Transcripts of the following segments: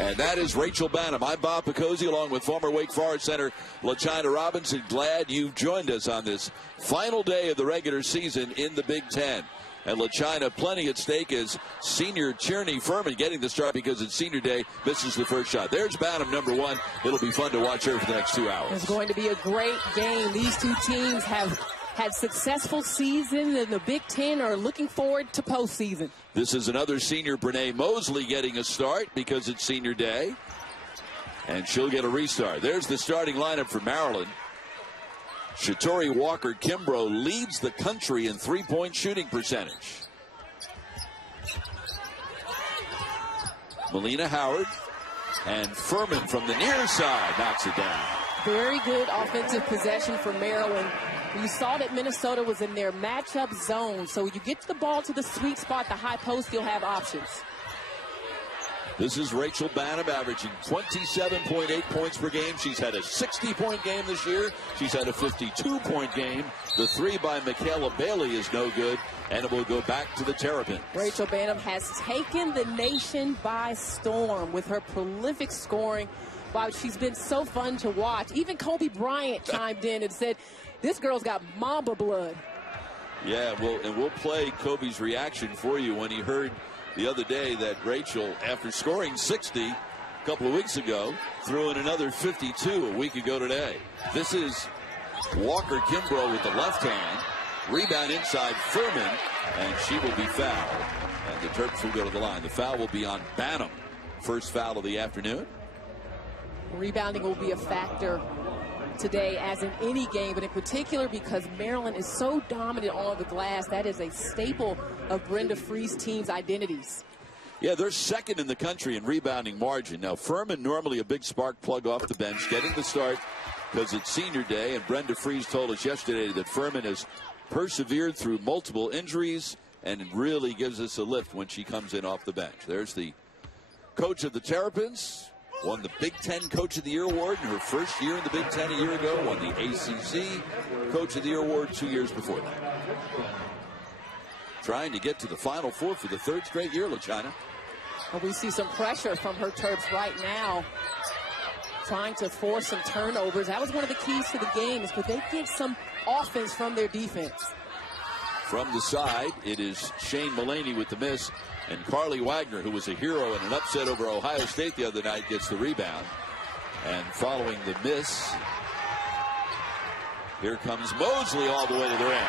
And that is Rachel Banham. I'm Bob Picozzi, along with former Wake Forest center LaChina Robinson. Glad you've joined us on this final day of the regular season in the Big Ten. And LaChina, plenty at stake as senior Tierney Pfirman getting the start because it's senior day, misses the first shot. There's Banham, number one. It'll be fun to watch her for the next 2 hours. It's going to be a great game. These two teams have had successful seasons in the Big Ten, are looking forward to postseason. This is another senior, Brene Mosley, getting a start because it's senior day. And she'll get a restart. There's the starting lineup for Maryland. Shatori Walker-Kimbrough leads the country in three-point shooting percentage. Melina Howard and Pfirman from the near side knocks it down. Very good offensive possession for Maryland. You saw that Minnesota was in their matchup zone. So you get the ball to the sweet spot, the high post, you'll have options. This is Rachel Banham, averaging 27.8 points per game. She's had a 60-point game this year. She's had a 52-point game. The three by Michaela Bailey is no good, and it will go back to the Terrapins. Rachel Banham has taken the nation by storm with her prolific scoring. Wow, she's been so fun to watch. Even Kobe Bryant chimed in and said, this girl's got Mamba blood. Yeah, we'll play Kobe's reaction for you when he heard the other day that Rachel, after scoring 60 a couple of weeks ago, threw in another 52 a week ago today. This is Walker-Kimbrough with the left hand. Rebound inside Pfirman, and she will be fouled. And the Terps will go to the line. The foul will be on Banham. First foul of the afternoon. Rebounding will be a factor today, as in any game, but in particular because Maryland is so dominant on the glass. That is a staple of Brenda Free's team's identities. Yeah, they're second in the country in rebounding margin. Now, Pfirman, normally a big spark plug off the bench, getting the start because it's senior day, and Brenda Frees told us yesterday that Pfirman has persevered through multiple injuries and really gives us a lift when she comes in off the bench. There's the coach of the Terrapins. Won the Big Ten Coach of the Year award in her first year in the Big Ten a year ago. Won the ACC Coach of the Year award 2 years before that. Trying to get to the Final Four for the third straight year, LaChina. Well, we see some pressure from her Terps right now, trying to force some turnovers. That was one of the keys to the game, is because they get some offense from their defense. From the side, it is Shane Mullaney with the miss. And Carly Wagner, who was a hero in an upset over Ohio State the other night, gets the rebound. And following the miss, here comes Mosley all the way to the rim.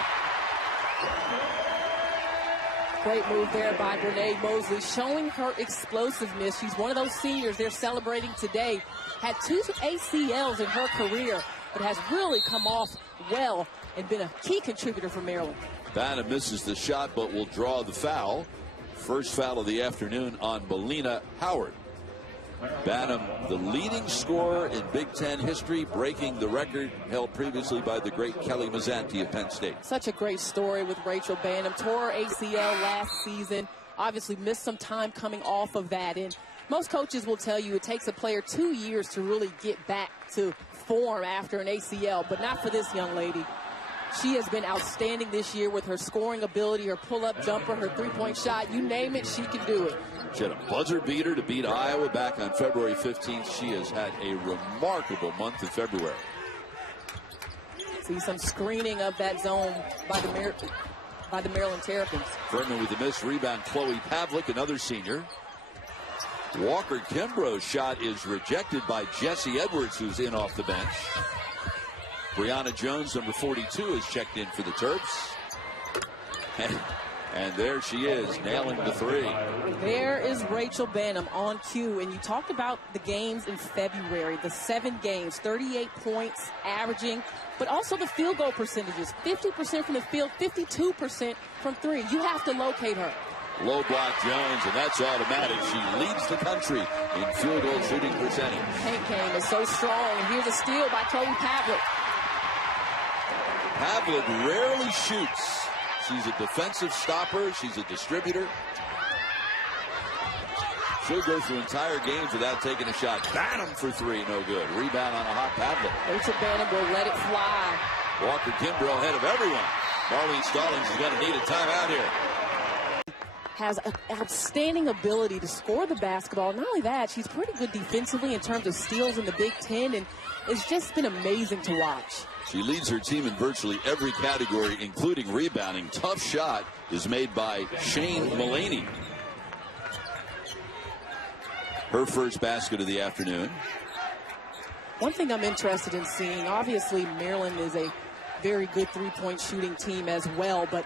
Great move there by Brene Mosley, showing her explosiveness. She's one of those seniors they're celebrating today. Had 2 ACLs in her career, but has really come off well and been a key contributor for Maryland. Banham misses the shot, but will draw the foul. First foul of the afternoon on Melina Howard. Banham, the leading scorer in Big Ten history, breaking the record held previously by the great Kelly Mazzanti of Penn State. Such a great story with Rachel Banham. Tore her ACL last season. Obviously missed some time coming off of that. And most coaches will tell you it takes a player 2 years to really get back to form after an ACL, but not for this young lady. She has been outstanding this year with her scoring ability, her pull-up jumper, her three-point shot. You name it, she can do it. She had a buzzer beater to beat Iowa back on February 15th. She has had a remarkable month of February. See some screening of that zone by the Maryland Terrapins. Pfirman with the miss. Rebound, Chloe Pavlik, another senior. Walker-Kimbrough's shot is rejected by Jessie Edwards, who's in off the bench. Brianna Jones, number 42, is checked in for the Terps. And there she is, nailing the three. There is Rachel Banham on cue. And you talked about the games in February, the 7 games, 38 points averaging, but also the field goal percentages, 50% from the field, 52% from three. You have to locate her. Low block Jones, and that's automatic. She leads the country in field goal shooting percentage. Paint game is so strong. And here's a steal by Chloe Pavlik. Pavlik rarely shoots. She's a defensive stopper. She's a distributor. She'll go through entire games without taking a shot. Banham for three, no good. Rebound on a hot Pavlik. Rachel Banham will let it fly. Walker-Kimbrough ahead of everyone. Marlene Stallings is going to need a timeout here. has an outstanding ability to score the basketball. Not only that, she's pretty good defensively in terms of steals in the Big Ten, and it's just been amazing to watch. She leads her team in virtually every category, including rebounding. Tough shot is made by Shane Mullaney. Her first basket of the afternoon. One thing I'm interested in seeing, obviously Maryland is a very good three-point shooting team as well, but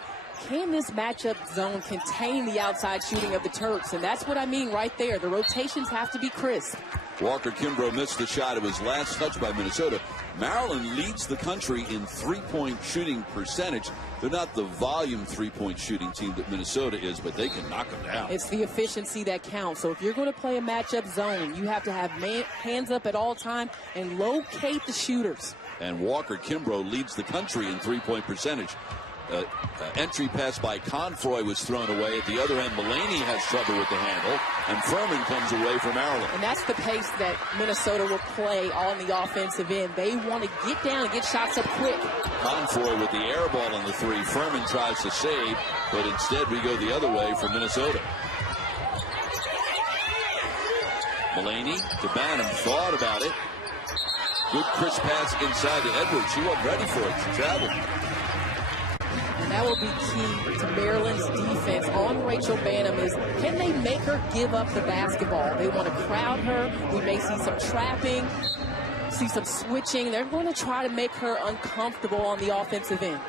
can this matchup zone contain the outside shooting of the Terps? And that's what I mean right there. The rotations have to be crisp. Walker Kimbrough missed the shot. It was last touched by Minnesota. Maryland leads the country in three-point shooting percentage. They're not the volume three-point shooting team that Minnesota is, but they can knock them down. It's the efficiency that counts. So if you're going to play a matchup zone, you have to have hands up at all time and locate the shooters. And Walker Kimbrough leads the country in three-point percentage. Entry pass by Confoy was thrown away. At the other end, Mullaney has trouble with the handle, and Pfirman comes away for Maryland. And that's the pace that Minnesota will play on the offensive end. They want to get down and get shots up quick. Confoy with the air ball on the three. Pfirman tries to save, but instead we go the other way for Minnesota. Mullaney to Banham, thought about it. Good crisp pass inside to Edwards. She wasn't ready for it. She traveled. And that will be key to Maryland's defense on Rachel Banham is, can they make her give up the basketball? They want to crowd her. We may see some trapping, see some switching. They're going to try to make her uncomfortable on the offensive end.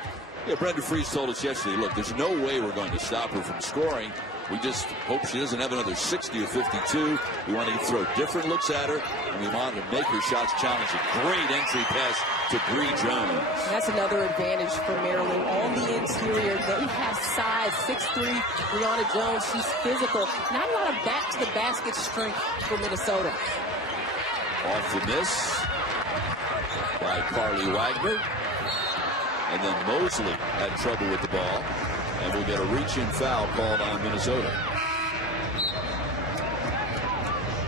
Yeah, Brenda Fries told us yesterday, look, there's no way we're going to stop her from scoring. We just hope she doesn't have another 60 or 52. We want to throw different looks at her, and we want to make her shots challenging. Great entry pass to Bree Jones. That's another advantage for Maryland. On the interior, they have size, 6'3", Brianna Jones. She's physical. Not a lot of back-to-the-basket strength for Minnesota. Off the miss by Carly Wagner. And then Mosley had trouble with the ball. And we'll get a reach-in foul called on Minnesota.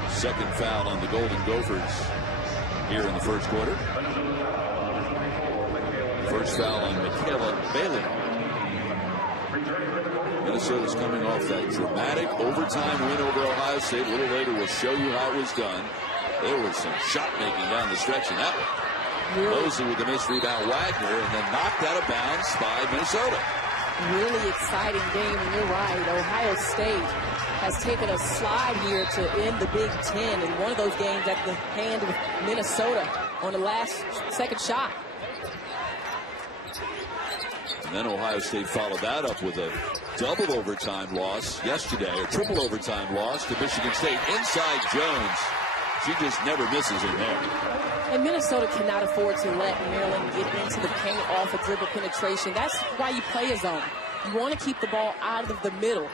Second foul on the Golden Gophers here in the first quarter. First foul on Michaela Bailey. Minnesota's coming off that dramatic overtime win over Ohio State. A little later we'll show you how it was done. There was some shot making down the stretch in that one. Really? Mosley with the missed rebound, Wagner, and then knocked out of bounds by Minnesota. Really exciting game, and you're right. Ohio State has taken a slide here to end the Big Ten in one of those games at the hand of Minnesota on the second shot. And then Ohio State followed that up with a double overtime loss yesterday, or triple overtime loss to Michigan State. Inside Jones. She just never misses in there. And Minnesota cannot afford to let Maryland get into the paint off of dribble penetration. That's why you play a zone. You want to keep the ball out of the middle.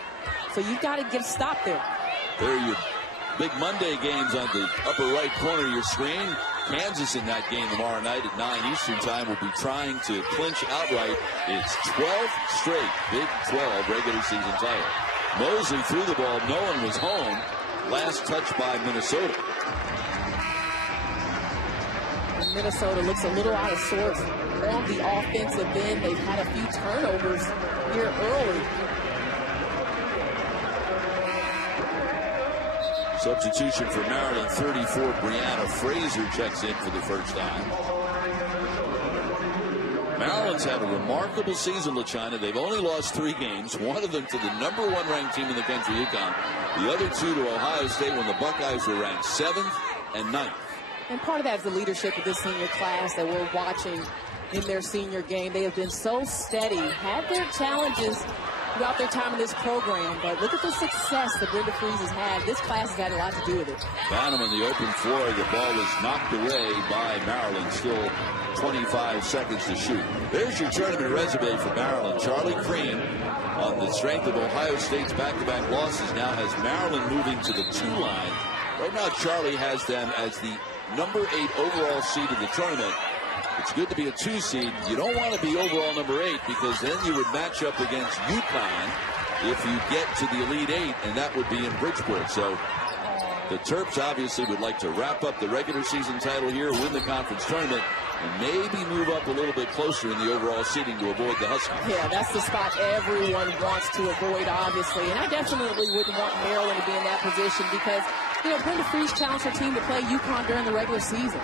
So you've got to get a stop there. There are your big Monday games on the upper right corner of your screen. Kansas in that game tomorrow night at 9 Eastern time will be trying to clinch outright its 12th straight Big 12 regular season title. Mosley threw the ball. No one was home. Last touch by Minnesota. Minnesota looks a little out of sorts on the offensive end. They've had a few turnovers here early. Substitution for Maryland, 34, Brianna Fraser checks in for the first time. Maryland's had a remarkable season, LaChina. They've only lost 3 games, one of them to the #1 ranked team in the country, UConn. The other 2 to Ohio State when the Buckeyes were ranked 7th and 9th. And part of that is the leadership of this senior class that we're watching in their senior game. They have been so steady, had their challenges throughout their time in this program, but look at the success that Brenda Fries has had. This class has had a lot to do with it. Banham on the open floor. The ball was knocked away by Maryland. Still 25 seconds to shoot. There's your tournament resume for Maryland. Charlie Crean, on the strength of Ohio State's back-to-back losses, now has Maryland moving to the 2 line. Right now, Charlie has them as the #8 overall seed of the tournament. It's good to be a 2 seed. You don't want to be overall #8 because then you would match up against UConn if you get to the Elite 8, and that would be in Bridgeport. So the Terps obviously would like to wrap up the regular season title here, win the conference tournament, and maybe move up a little bit closer in the overall seeding to avoid the Huskies. Yeah, that's the spot everyone wants to avoid, obviously. And I definitely wouldn't want Maryland to be in that position because, you know, Brenda Freeze challenged her team to play UConn during the regular season.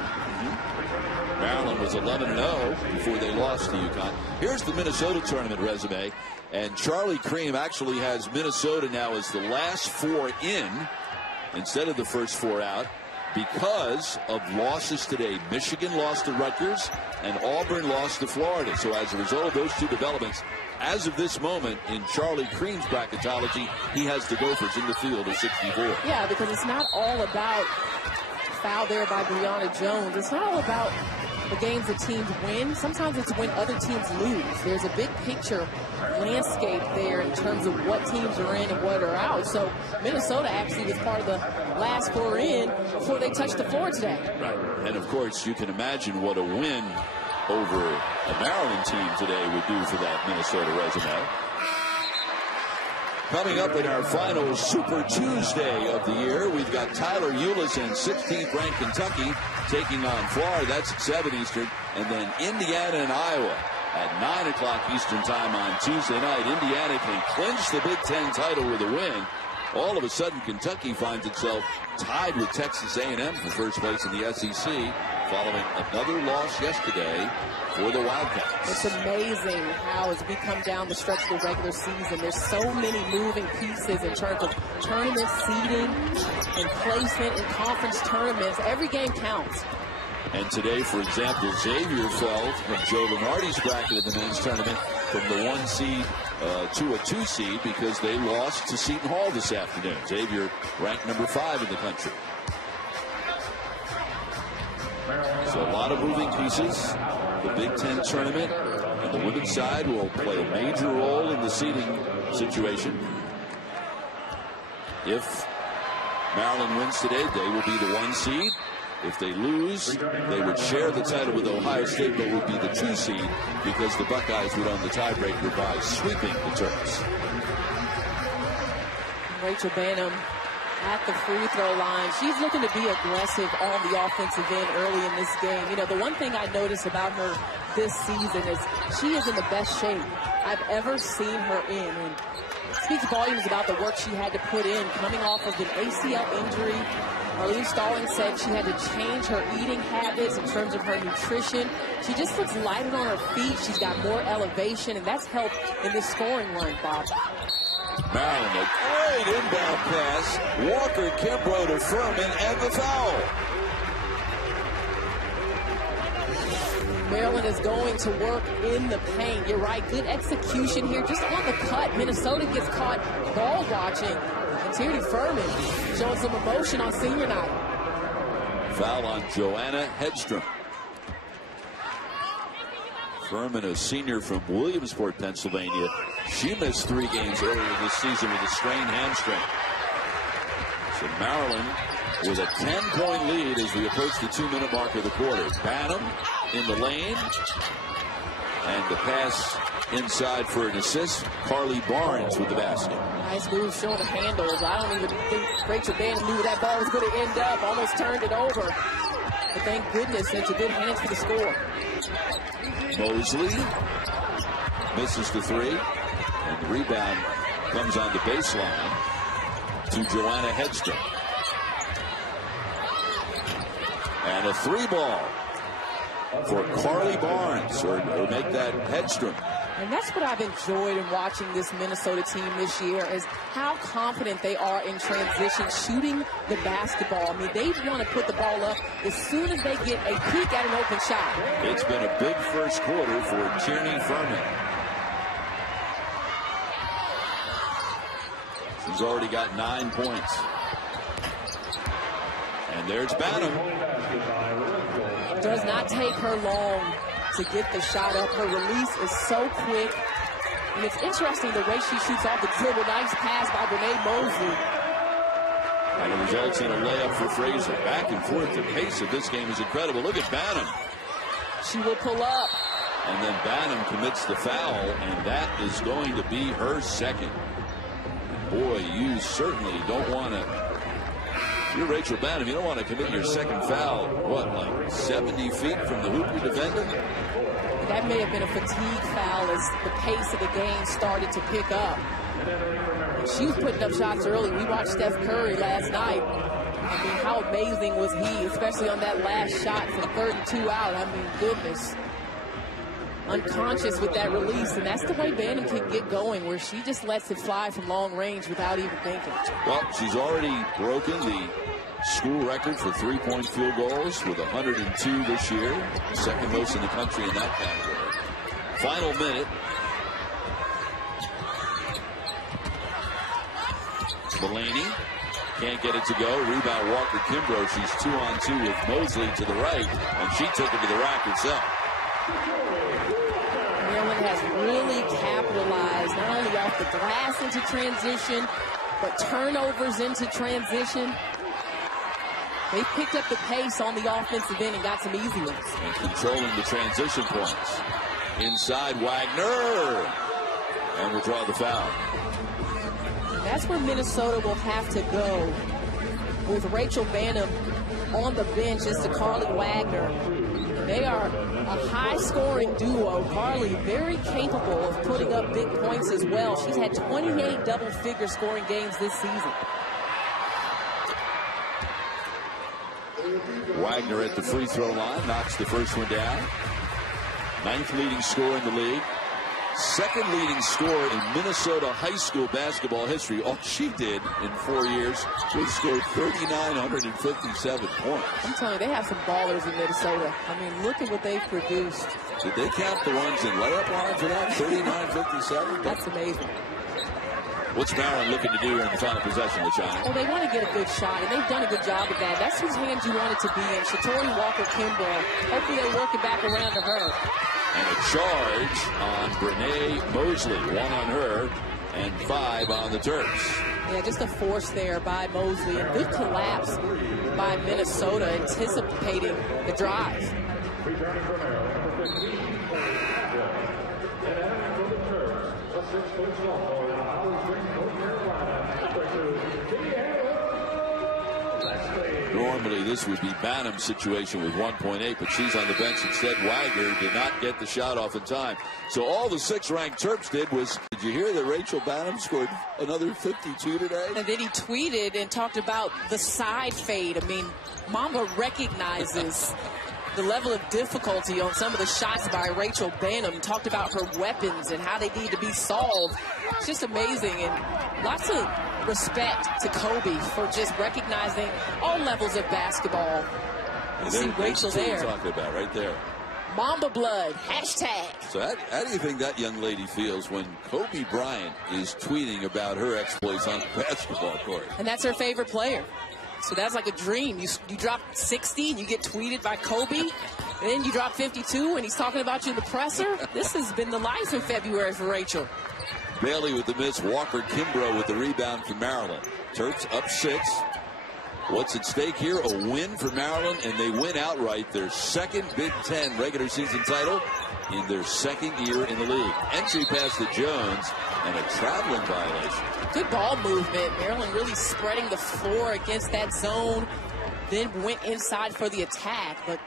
Maryland was 11-0 before they lost to UConn. Here's the Minnesota tournament resume. And Charlie Cream actually has Minnesota now as the last 4 in instead of the first 4 out because of losses today. Michigan lost to Rutgers and Auburn lost to Florida. So as a result of those two developments, as of this moment in Charlie Cream's bracketology, he has the Gophers in the field at 64. Yeah, because it's not all about foul there by Brianna Jones. It's not all about the games that teams win. Sometimes it's when other teams lose. There's a big picture landscape there in terms of what teams are in and what are out. So Minnesota actually was part of the last 4 in before they touched the floor today. Right. And of course, you can imagine what a win over a Maryland team today would do for that Minnesota resume. Coming up in our final Super Tuesday of the year, we've got Tyler Eulis and 16th ranked Kentucky taking on Florida. That's at 7 Eastern. And then Indiana and Iowa at 9 o'clock Eastern time on Tuesday night. Indiana can clinch the Big Ten title with a win. All of a sudden, Kentucky finds itself tied with Texas A&M for first place in the SEC following another loss yesterday for the Wildcats. It's amazing how as we come down the stretch of the regular season, there's so many moving pieces in terms of tournament seeding and placement in conference tournaments. Every game counts. And today, for example, Xavier fell from Joe Lenardi's bracket in the men's tournament from the 1 seed to a 2 seed because they lost to Seton Hall this afternoon. Xavier ranked number 5 in the country. So a lot of moving pieces. The Big Ten tournament and the women's side will play a major role in the seeding situation. If Maryland wins today, they will be the 1 seed. If they lose, they would share the title with Ohio State, but would be the 2 seed because the Buckeyes would own the tiebreaker by sweeping the Terps. Rachel Banham at the free throw line. She's looking to be aggressive on the offensive end early in this game. You know, the one thing I noticed about her this season is she is in the best shape I've ever seen her in. And it speaks volumes about the work she had to put in coming off of an ACL injury. Marlene Stallings said she had to change her eating habits in terms of her nutrition. She just looks lighter on her feet. She's got more elevation, and that's helped in this scoring run, Bob. Maryland, a great inbound pass. Walker Kimbrough to Pfirman and the foul. Maryland is going to work in the paint. You're right. Good execution here. Just on the cut. Minnesota gets caught ball watching. And Tierney Pfirman showing some emotion on senior night. Foul on Joanna Hedstrom. Pfirman, a senior from Williamsport, Pennsylvania. She missed 3 games earlier this season with a strained hamstring. So Maryland with a 10-point lead as we approach the 2-minute mark of the quarter. Banham in the lane. And the pass inside for an assist. Carly Barnes with the basket. Nice move showing the handles. I don't even think Rachel Banham knew that ball was going to end up. Almost turned it over. But thank goodness into good hands for the score. Mosley misses the 3. And the rebound comes on the baseline to Joanna Hedstrom. And a 3-ball for Carly Barnes, or make that Hedstrom. And that's what I've enjoyed in watching this Minnesota team this year is how confident they are in transition, shooting the basketball. I mean, they want to put the ball up as soon as they get a peek at an open shot. It's been a big first quarter for Tierney Pfirman. She's already got 9 points. And there's Banham. It does not take her long to get the shot up. Her release is so quick. And it's interesting the way she shoots off the dribble. Nice pass by Renee Mosley. And it results in a layup for Fraser. Back and forth. The pace of this game is incredible. Look at Banham. She will pull up. And then Banham commits the foul, and that is going to be her second. Boy, you certainly don't want to You're Rachel Banham. You don't want to commit your second foul, what, like 70 feet from the hoop you're defending? That may have been a fatigue foul as the pace of the game started to pick up. She was putting up shots early. We watched Steph Curry last night. I mean, how amazing was he, especially on that last shot from 3rd and 2 out. I mean, goodness. Unconscious with that release, and that's the way Banham can get going, where she just lets it fly from long range without even thinking. Well, she's already broken the school record for three-point field goals with 102 this year, second most in the country in that category. Final minute. Mulaney can't get it to go. Rebound Walker Kimbrough. She's 2-on-2 with Mosley to the right, and she took it to the rack herself. Maryland has really capitalized not only off the glass into transition, but turnovers into transition. They picked up the pace on the offensive end and got some easy ones. And controlling the transition points. Inside Wagner. And will draw the foul. That's where Minnesota will have to go with Rachel Banham on the bench as to Carly Wagner. And they are a high-scoring duo. Carly very capable of putting up big points as well. She's had 28 double-figure scoring games this season. Wagner at the free throw line, knocks the first one down. 9th leading scorer in the league. 2nd leading scorer in Minnesota high school basketball history. All she did in 4 years was score 3,957 points. I'm telling you, they have some ballers in Minnesota. I mean, look at what they've produced. Did they count the ones in layup line for that? 3,957? That's amazing. What's Maryland looking to do here in the final possession, LaShawn? Well, they want to get a good shot, and they've done a good job of that. That's whose hands you want it to be in. Shatori Walker-Kimbrough. Hopefully they work it back around to her. And a charge on Brene Mosley. 1 on her and 5 on the Terps. Yeah, just a force there by Mosley. And good collapse by Minnesota, anticipating the drive. Normally, this would be Banham's situation with 1.8, but she's on the bench instead. Wagner did not get the shot off in time. So all the 6th-ranked Terps did was, did you hear that Rachel Banham scored another 52 today? And then he tweeted and talked about the side fade. I mean, Mamba recognizes the level of difficulty on some of the shots by Rachel Banham. Talked about her weapons and how they need to be solved. It's just amazing, and lots of respect to Kobe for just recognizing all levels of basketball. You see Rachel there. What you're talking about right there. Mamba blood, hashtag. So how do you think that young lady feels when Kobe Bryant is tweeting about her exploits on the basketball court? And that's her favorite player. So that's like a dream. You drop 60 and you get tweeted by Kobe. And then you drop 52 and he's talking about you in the presser. This has been the life in February for Rachel. Bailey with the miss. Walker Kimbrough with the rebound for Maryland. Terps up 6. What's at stake here? A win for Maryland, and they win outright their 2nd Big Ten regular season title in their 2nd year in the league. Entry pass to Jones and a traveling violation. Good ball movement. Maryland really spreading the floor against that zone. Then went inside for the attack, but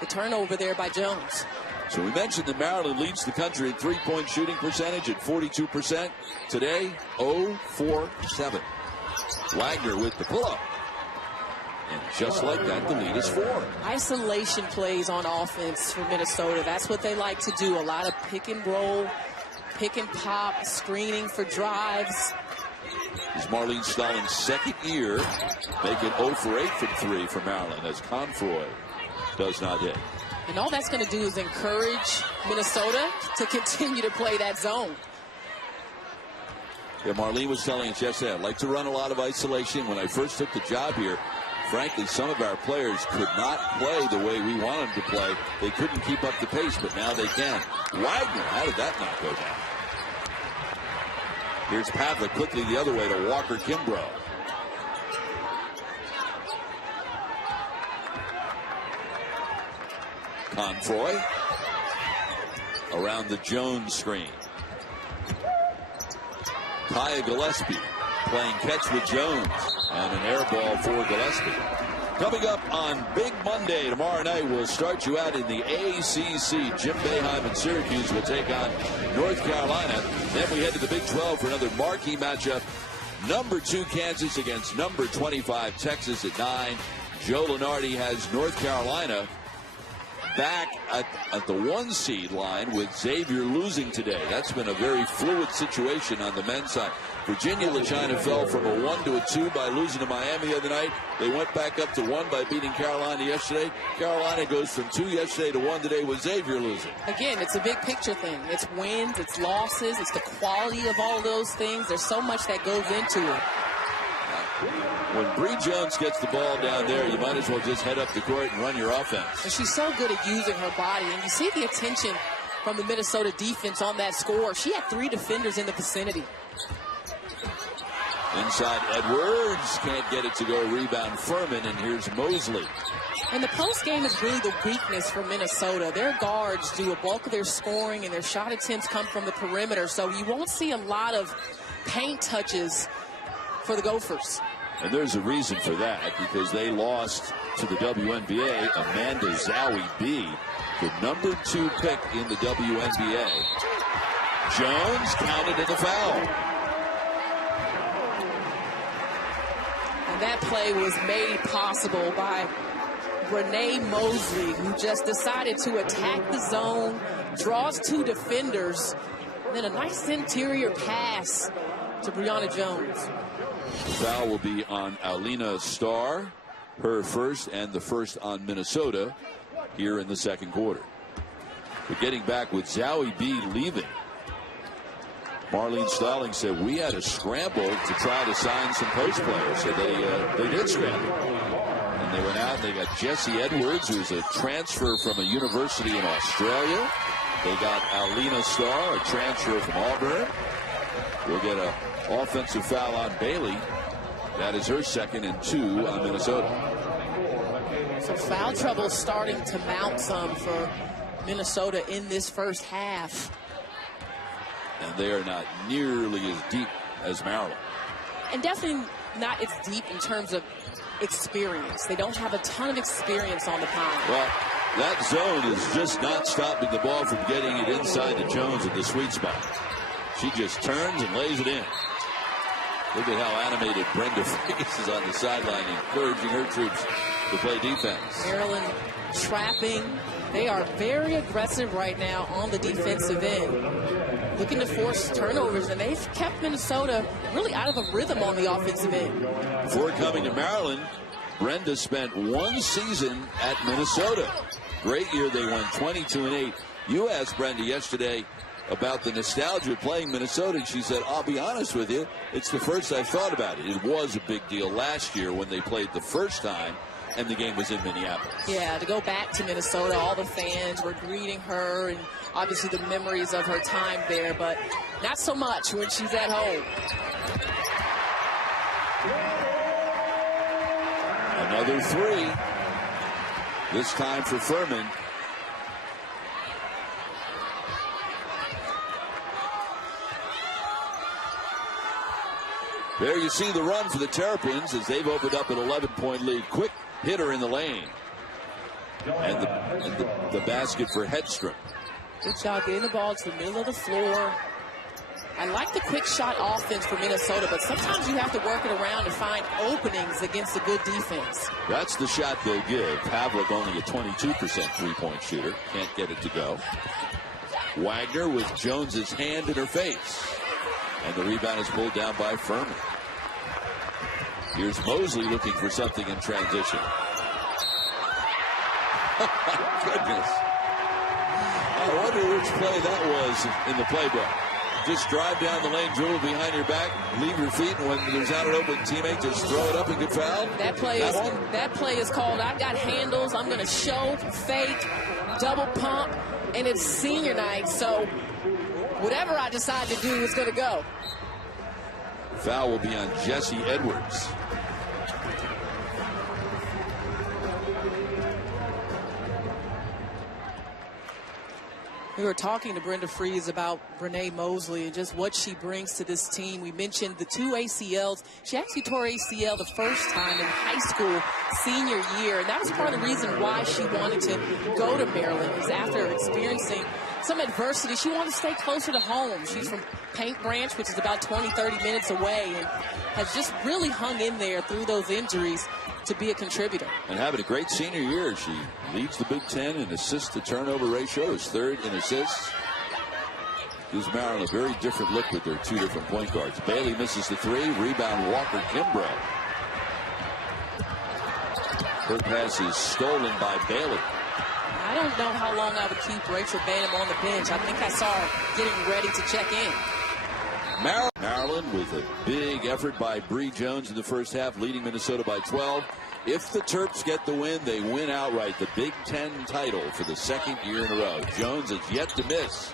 the turnover there by Jones. So we mentioned that Maryland leads the country in three-point shooting percentage at 42%. Today, 0-4-7. Wagner with the pull-up. And just like that, the lead is 4. Isolation plays on offense for Minnesota. That's what they like to do. A lot of pick and roll, pick and pop, screening for drives. Is Marlene Stallings' 2nd year, make it 0 for 8 from 3 for Maryland as Confroy does not hit. And all that's going to do is encourage Minnesota to continue to play that zone. Yeah, Marlene was telling us yesterday, I'd like to run a lot of isolation. When I first took the job here, frankly, some of our players could not play the way we want them to play. They couldn't keep up the pace, but now they can. Wagner, how did that not go down? Here's Pavlik quickly the other way to Walker Kimbrough. Confroy around the Jones screen. Kaya Gillespie playing catch with Jones. And an air ball for Gillespie. Coming up on Big Monday tomorrow night, we'll start you out in the ACC. Jim Boeheim and Syracuse will take on North Carolina. Then we head to the Big 12 for another marquee matchup. Number 2 Kansas against number 25 Texas at 9. Joe Lunardi has North Carolina back at the 1 seed line with Xavier losing today. That's been a very fluid situation on the men's side. Virginia LaChina fell from a 1 to a 2 by losing to Miami the other night. They went back up to 1 by beating Carolina yesterday. Carolina goes from 2 yesterday to 1 today with Xavier losing. Again, it's a big picture thing. It's wins, it's losses, it's the quality of all of those things. There's so much that goes into it. When Bree Jones gets the ball down there, you might as well just head up the court and run your offense. And she's so good at using her body. And you see the attention from the Minnesota defense on that score. She had 3 defenders in the vicinity. Inside Edwards, can't get it to go. Rebound Pfirman, and here's Mosley. And the post game is really the weakness for Minnesota. Their guards do a bulk of their scoring, and their shot attempts come from the perimeter. So you won't see a lot of paint touches for the Gophers. And there's a reason for that, because they lost to the WNBA, Amanda Zowie B, the number 2 pick in the WNBA. Jones counted in the foul. And that play was made possible by Renee Mosley, who just decided to attack the zone, draws 2 defenders, and then a nice interior pass to Brianna Jones. The foul will be on Alina Starr, her first and the first on Minnesota here in the second quarter. But getting back with Zowie B leaving, Marlene Stalling said we had to scramble to try to sign some post players. So they did scramble. And they went out and they got Jessie Edwards, who's a transfer from a university in Australia. They got Alina Starr, a transfer from Auburn. We'll get an offensive foul on Bailey. That is her second and 2 on Minnesota. So foul trouble starting to mount some for Minnesota in this first half. And they are not nearly as deep as Maryland. And definitely not as deep in terms of experience. They don't have a ton of experience on the pound. Well, that zone is just not stopping the ball from getting it inside to Jones at the sweet spot. She just turns and lays it in. Look at how animated Brenda Freeze is on the sideline, encouraging her troops to play defense. Maryland trapping. They are very aggressive right now on the defensive end, looking to force turnovers, and they've kept Minnesota really out of a rhythm on the offensive end. Before coming to Maryland, Brenda spent 1 season at Minnesota. Great year. They won 22-8. You asked Brenda yesterday about the nostalgia of playing Minnesota, and she said, I'll be honest with you, it's the first I've thought about it. It was a big deal last year when they played the first time, and the game was in Minneapolis. Yeah, to go back to Minnesota, all the fans were greeting her, and obviously the memories of her time there, but not so much when she's at home. Another 3. This time for Pfirman. There you see the run for the Terrapins as they've opened up an 11-point lead. Quick hitter in the lane. And the basket for Hedstrom. Good job getting the ball to the middle of the floor. I like the quick shot offense for Minnesota, but sometimes you have to work it around to find openings against a good defense. That's the shot they'll give. Pavlik only a 22% three-point shooter. Can't get it to go. Wagner with Jones's hand in her face. And the rebound is pulled down by Pfirman. Here's Mosley looking for something in transition. Goodness. I wonder which play that was in the playbook. Just drive down the lane, dribble behind your back, leave your feet, and when there's not an open teammate, just throw it up and get fouled. That play is called, I've got handles, I'm going to show, fake, double pump, and it's senior night, so whatever I decide to do is going to go. Foul will be on Jessie Edwards. We were talking to Brenda Fries about Brene Mosley and just what she brings to this team. We mentioned the 2 ACLs. She actually tore ACL the first time in high school senior year, and that was part of the reason why she wanted to go to Maryland, is after experiencing some adversity, she wanted to stay closer to home. She's from Paint Branch, which is about 20-30 minutes away, and has just really hung in there through those injuries to be a contributor. And having a great senior year. She leads the Big Ten in assist to turnover ratio, is third in assists. Gives Maryland a very different look with their 2 different point guards. Bailey misses the 3. Rebound Walker Kimbrough. Her pass is stolen by Bailey. I don't know how long I would keep Rachel Banham on the bench. I think I saw her getting ready to check in. Maryland with a big effort by Bree Jones in the first half, leading Minnesota by 12. If the Terps get the win, they win outright the Big Ten title for the 2nd year in a row. Jones has yet to miss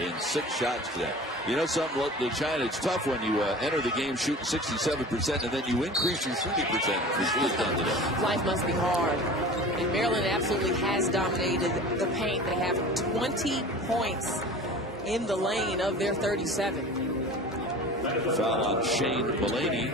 in 6 shots today. You know something, China, it's tough when you enter the game shooting 67% and then you increase your shooting percentage, which she has done today. Life must be hard. And Maryland absolutely has dominated the paint. They have 20 points in the lane of their 37. Foul on Shane Mullaney.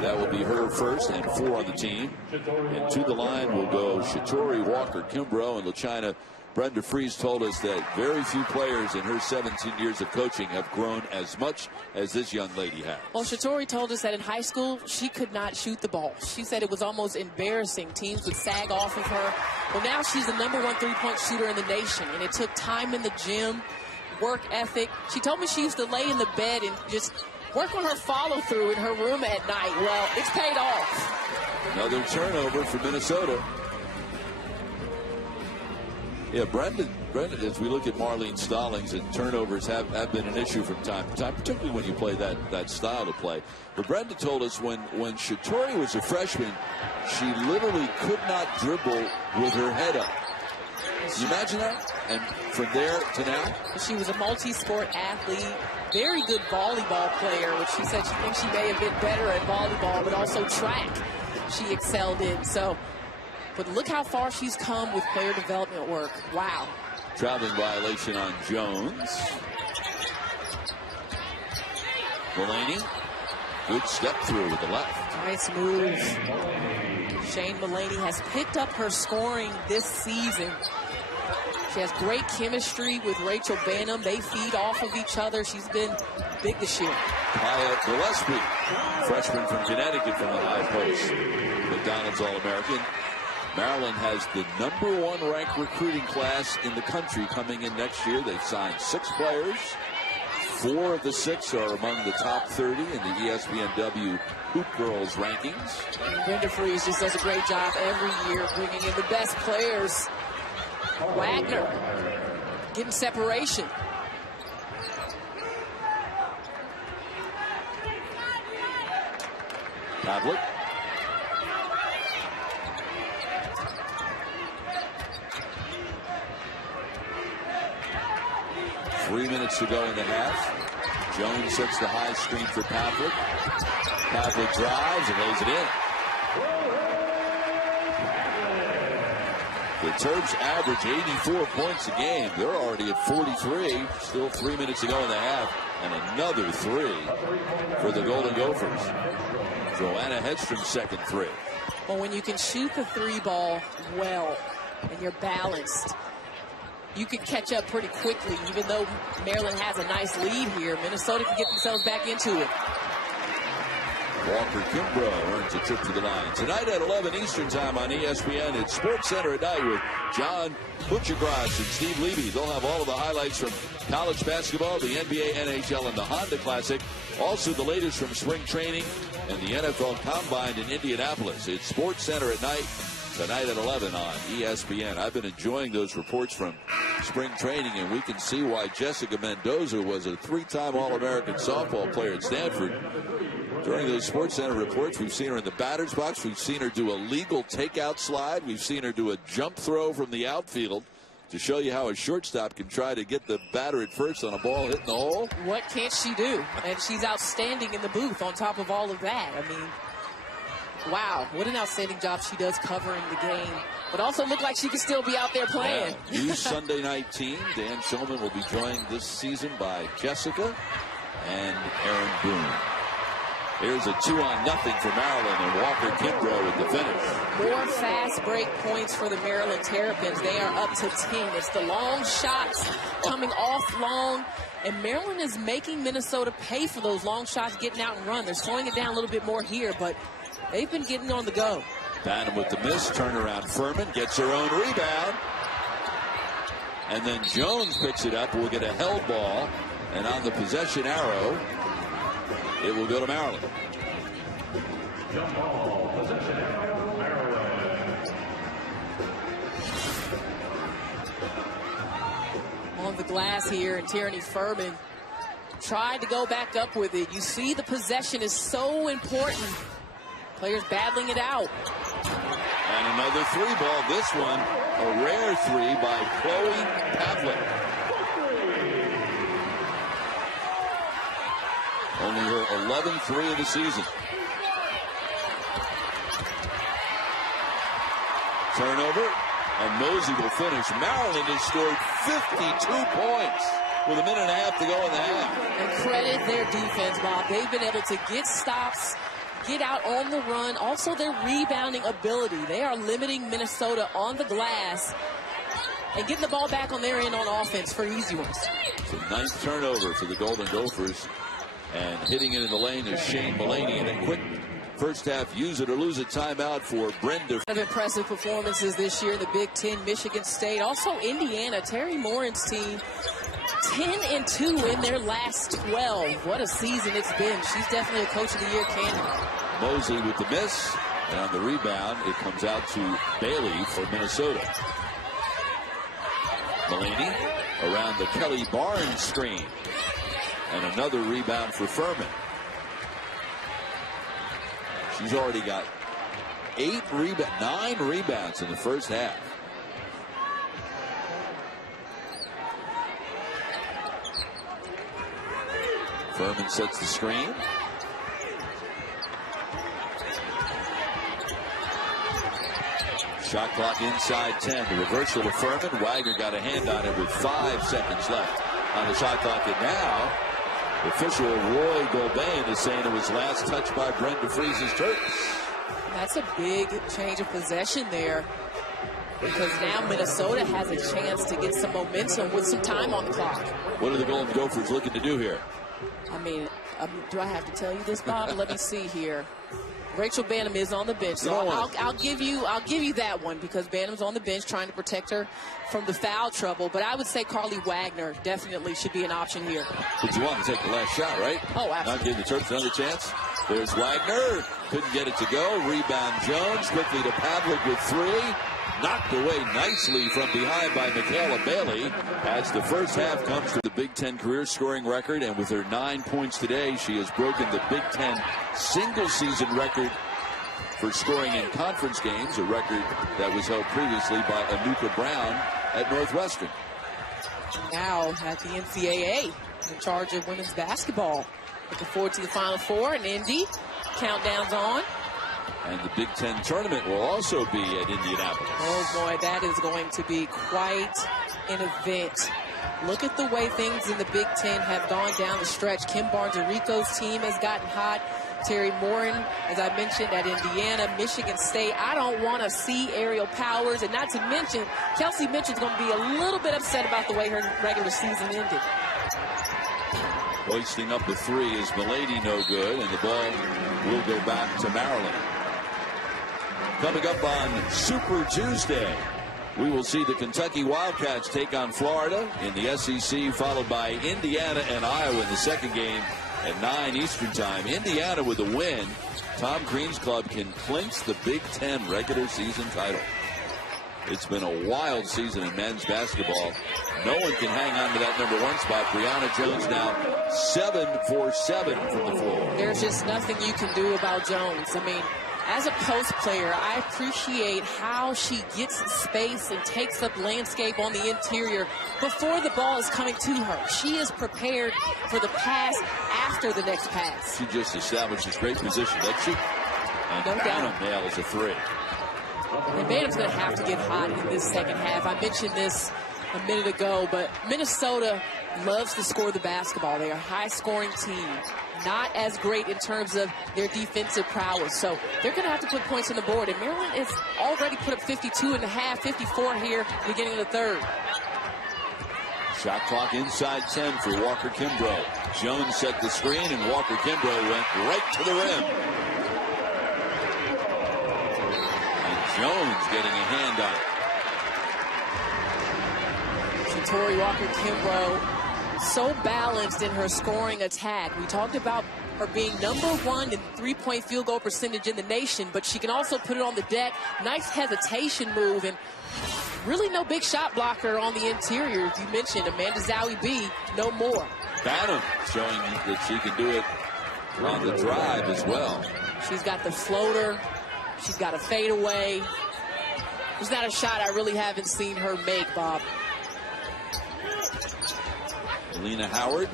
That will be her first, and 4 on the team. And to the line will go Shatori, Walker, Kimbrough, and LaChina. Brenda Fries told us that very few players in her 17 years of coaching have grown as much as this young lady has. Well, Shatori told us that in high school, she could not shoot the ball. She said it was almost embarrassing. Teams would sag off of her. Well, now she's the #1 3-point shooter in the nation, and it took time in the gym, work ethic. She told me she used to lay in the bed and just work on her follow-through in her room at night. Well, it's paid off. Another turnover for Minnesota. Yeah, Brenda, as we look at Marlene Stallings, and turnovers have been an issue from time to time, particularly when you play that style of play. But Brenda told us when Shatori was a freshman, she literally could not dribble with her head up. Can you imagine that? And from there to now? She was a multi-sport athlete, very good volleyball player, which she said she thinks she may have been better at volleyball, but also track she excelled in. So, but look how far she's come with player development work. Wow. Traveling violation on Jones. Mullaney, good step through with the left. Nice move. Shane Mullaney has picked up her scoring this season. She has great chemistry with Rachel Banham. They feed off of each other. She's been big this year. Kaya Gillespie, freshman from Connecticut, from the high post. McDonald's All-American. Maryland has the #1 ranked recruiting class in the country coming in next year. They've signed 6 players. 4 of the 6 are among the top 30 in the ESPNW Hoop Girls rankings. And Brenda Fries just does a great job every year bringing in the best players. Wagner getting separation. Pavlik. Three minutes to go in the half. Jones sets the high screen for Pavlik. Pavlik drives and lays it in. The Terps average 84 points a game. They're already at 43. Still 3 minutes to go in the half. And another 3 for the Golden Gophers. Joanna Hedstrom's second 3. Well, when you can shoot the 3 ball well and you're balanced, you can catch up pretty quickly. Even though Maryland has a nice lead here, Minnesota can get themselves back into it. Walker Kimbrough earns a trip to the line. Tonight at 11 Eastern Time on ESPN, it's Sports Center at Night with John Butchergrass and Steve Levy. They'll have all of the highlights from college basketball, the NBA, NHL, and the Honda Classic. Also the latest from spring training and the NFL Combine in Indianapolis. It's Sports Center at Night tonight at 11 on ESPN. I've been enjoying those reports from spring training, and we can see why Jessica Mendoza was a 3-time All-American softball player at Stanford. During those Sports Center reports, we've seen her in the batter's box. We've seen her do a legal takeout slide. We've seen her do a jump throw from the outfield to show you how a shortstop can try to get the batter at first on a ball hitting the hole. What can't she do? And she's outstanding in the booth on top of all of that. I mean, Wow, what an outstanding job she does covering the game, but also look like she could still be out there playing. Yeah. New Sunday night team. Dan Shulman will be joined this season by Jessica and Aaron Boone. Here's a 2-0 for Maryland, and Walker Kimbrough with the finish. More fast break points for the Maryland Terrapins. They are up to 10. It's the long shots coming off long, and Maryland is making Minnesota pay for those long shots, getting out and run. They're slowing it down a little bit more here, but they've been getting on the go. Bynum with the miss, turnaround. Pfirman gets her own rebound. And then Jones picks it up. We'll get a held ball, and on the possession arrow, it will go to Maryland. Jump ball, possession arrow, Maryland. On the glass here, and Tierney Pfirman tried to go back up with it. You see the possession is so important. Players battling it out. And another three ball. This one, a rare three by Chloe Pavlik. Only her 11th three of the season. Turnover, and Mosey will finish. Maryland has scored 52 points with a minute and a half to go in the half. And credit their defense, Bob. They've been able to get stops, get out on the run. Also, their rebounding ability. They are limiting Minnesota on the glass and getting the ball back on their end on offense for easy ones. So 9th turnover for the Golden Gophers. And hitting it in the lane is Shane Mullaney. And a quick first half use it or lose it timeout for Brenda. Impressive performances this year in the Big Ten. Michigan State, also Indiana. Terry Morin's team 10-2 in their last 12. What a season it's been. She's definitely a Coach of the Year candidate. Mosley with the miss, and on the rebound it comes out to Bailey for Minnesota. Mullaney around the Kelly Barnes screen, and another rebound for Pfirman. She's already got 9 rebounds in the first half. Pfirman sets the screen. Shot clock inside 10. The reversal to Pfirman. Wagner got a hand on it with 5 seconds left on the shot clock. And now, official Roy Golbain is saying it was last touched by Brenda Freese's Turks. That's a big change of possession there, because now Minnesota has a chance to get some momentum with some time on the clock. What are the Golden Gophers looking to do here? I mean, do I have to tell you this, Bob? Let me see here. Rachel Bynum is on the bench, so I'll give you that one, because Bynum's on the bench trying to protect her from the foul trouble. But I would say Carly Wagner definitely should be an option here. But you want to take the last shot, right? Oh, absolutely. Not giving the Turks another chance. There's Wagner. Couldn't get it to go. Rebound Jones. Quickly to Pavlik with 3. Knocked away nicely from behind by Michaela Bailey as the first half comes to the Big Ten career scoring record. And with her 9 points today, she has broken the Big Ten single season record for scoring in conference games, a record that was held previously by Anuka Brown at Northwestern. Now at the NCAA, in charge of women's basketball. Looking forward to the Final Four in Indy. Countdown's on. And the Big Ten tournament will also be at Indianapolis. Oh, boy, that is going to be quite an event. Look at the way things in the Big Ten have gone down the stretch. Kim Barnes-Arico's team has gotten hot. Terry Morin, as I mentioned, at Indiana. Michigan State, I don't want to see Aerial Powers. And not to mention, Kelsey Mitchell's going to be a little bit upset about the way her regular season ended. Hoisting up the 3 is Milady, no good, and the ball will go back to Maryland. Coming up on Super Tuesday, we will see the Kentucky Wildcats take on Florida in the SEC, followed by Indiana and Iowa in the second game at 9 Eastern time. Indiana with a win. Tom Crean's club can clinch the Big Ten regular season title. It's been a wild season in men's basketball. No one can hang on to that number 1 spot. Brianna Jones now 7 for 7 from the floor. There's just nothing you can do about Jones. I mean, as a post player, I appreciate how she gets space and takes up landscape on the interior before the ball is coming to her. She is prepared for the pass after the next pass. She just established this great position, doesn't she? And No doubt. Pfirman nails a three. And Banham's going to have to get hot in this second half. I mentioned this a minute ago, but Minnesota loves to score the basketball. They're a high-scoring team, not as great in terms of their defensive prowess. So they're going to have to put points on the board. And Maryland has already put up 52 and a half, 54 here, beginning of the third. Shot clock inside 10 for Walker Kimbrough. Jones set the screen, and Walker Kimbrough went right to the rim. Jones getting a hand on it. Tori Walker Kimbrough, so balanced in her scoring attack. We talked about her being #1 in three-point field goal percentage in the nation, but she can also put it on the deck. Nice hesitation move, and really no big shot blocker on the interior. You mentioned Amanda Zowie B, no more. Banham showing that she can do it on the drive as well. She's got the floater. She's got a fadeaway. There's not a shot I really haven't seen her make, Bob. Alina Howard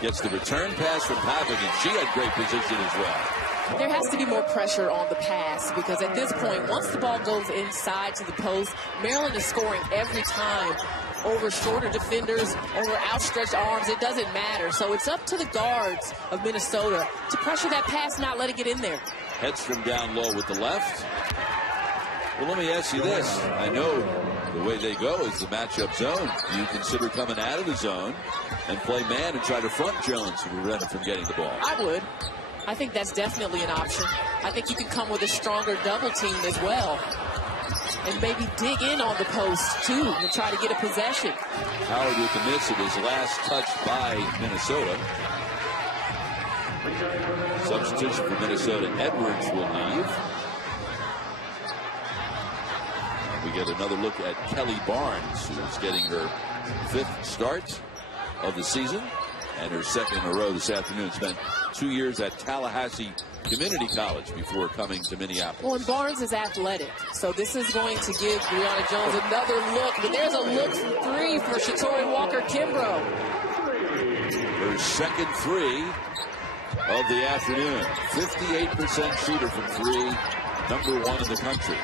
gets the return pass from Pavlik, and she had great position as well. There has to be more pressure on the pass, because at this point, once the ball goes inside to the post, Maryland is scoring every time over shorter defenders, over outstretched arms. It doesn't matter. So it's up to the guards of Minnesota to pressure that pass, not let it get in there. Hedstrom down low with the left. Well, let me ask you this. I know the way they go is the matchup zone. Do you consider coming out of the zone and play man and try to front Jones to prevent him from getting the ball? I would. I think that's definitely an option. I think you can come with a stronger double team as well, and maybe dig in on the post too and try to get a possession. Howard with the miss. It was last touched by Minnesota. Substitution for Minnesota. Edwards will leave. We get another look at Kelly Barnes, who's getting her 5th start of the season and her 2nd in a row this afternoon. Spent 2 years at Tallahassee Community College before coming to Minneapolis. Well, and Barnes is athletic, so this is going to give Brianna Jones another look. But there's a look from 3 for Shatori Walker Kimbrough. Her 2nd 3 of the afternoon. 58% shooter from 3, #1 in the country.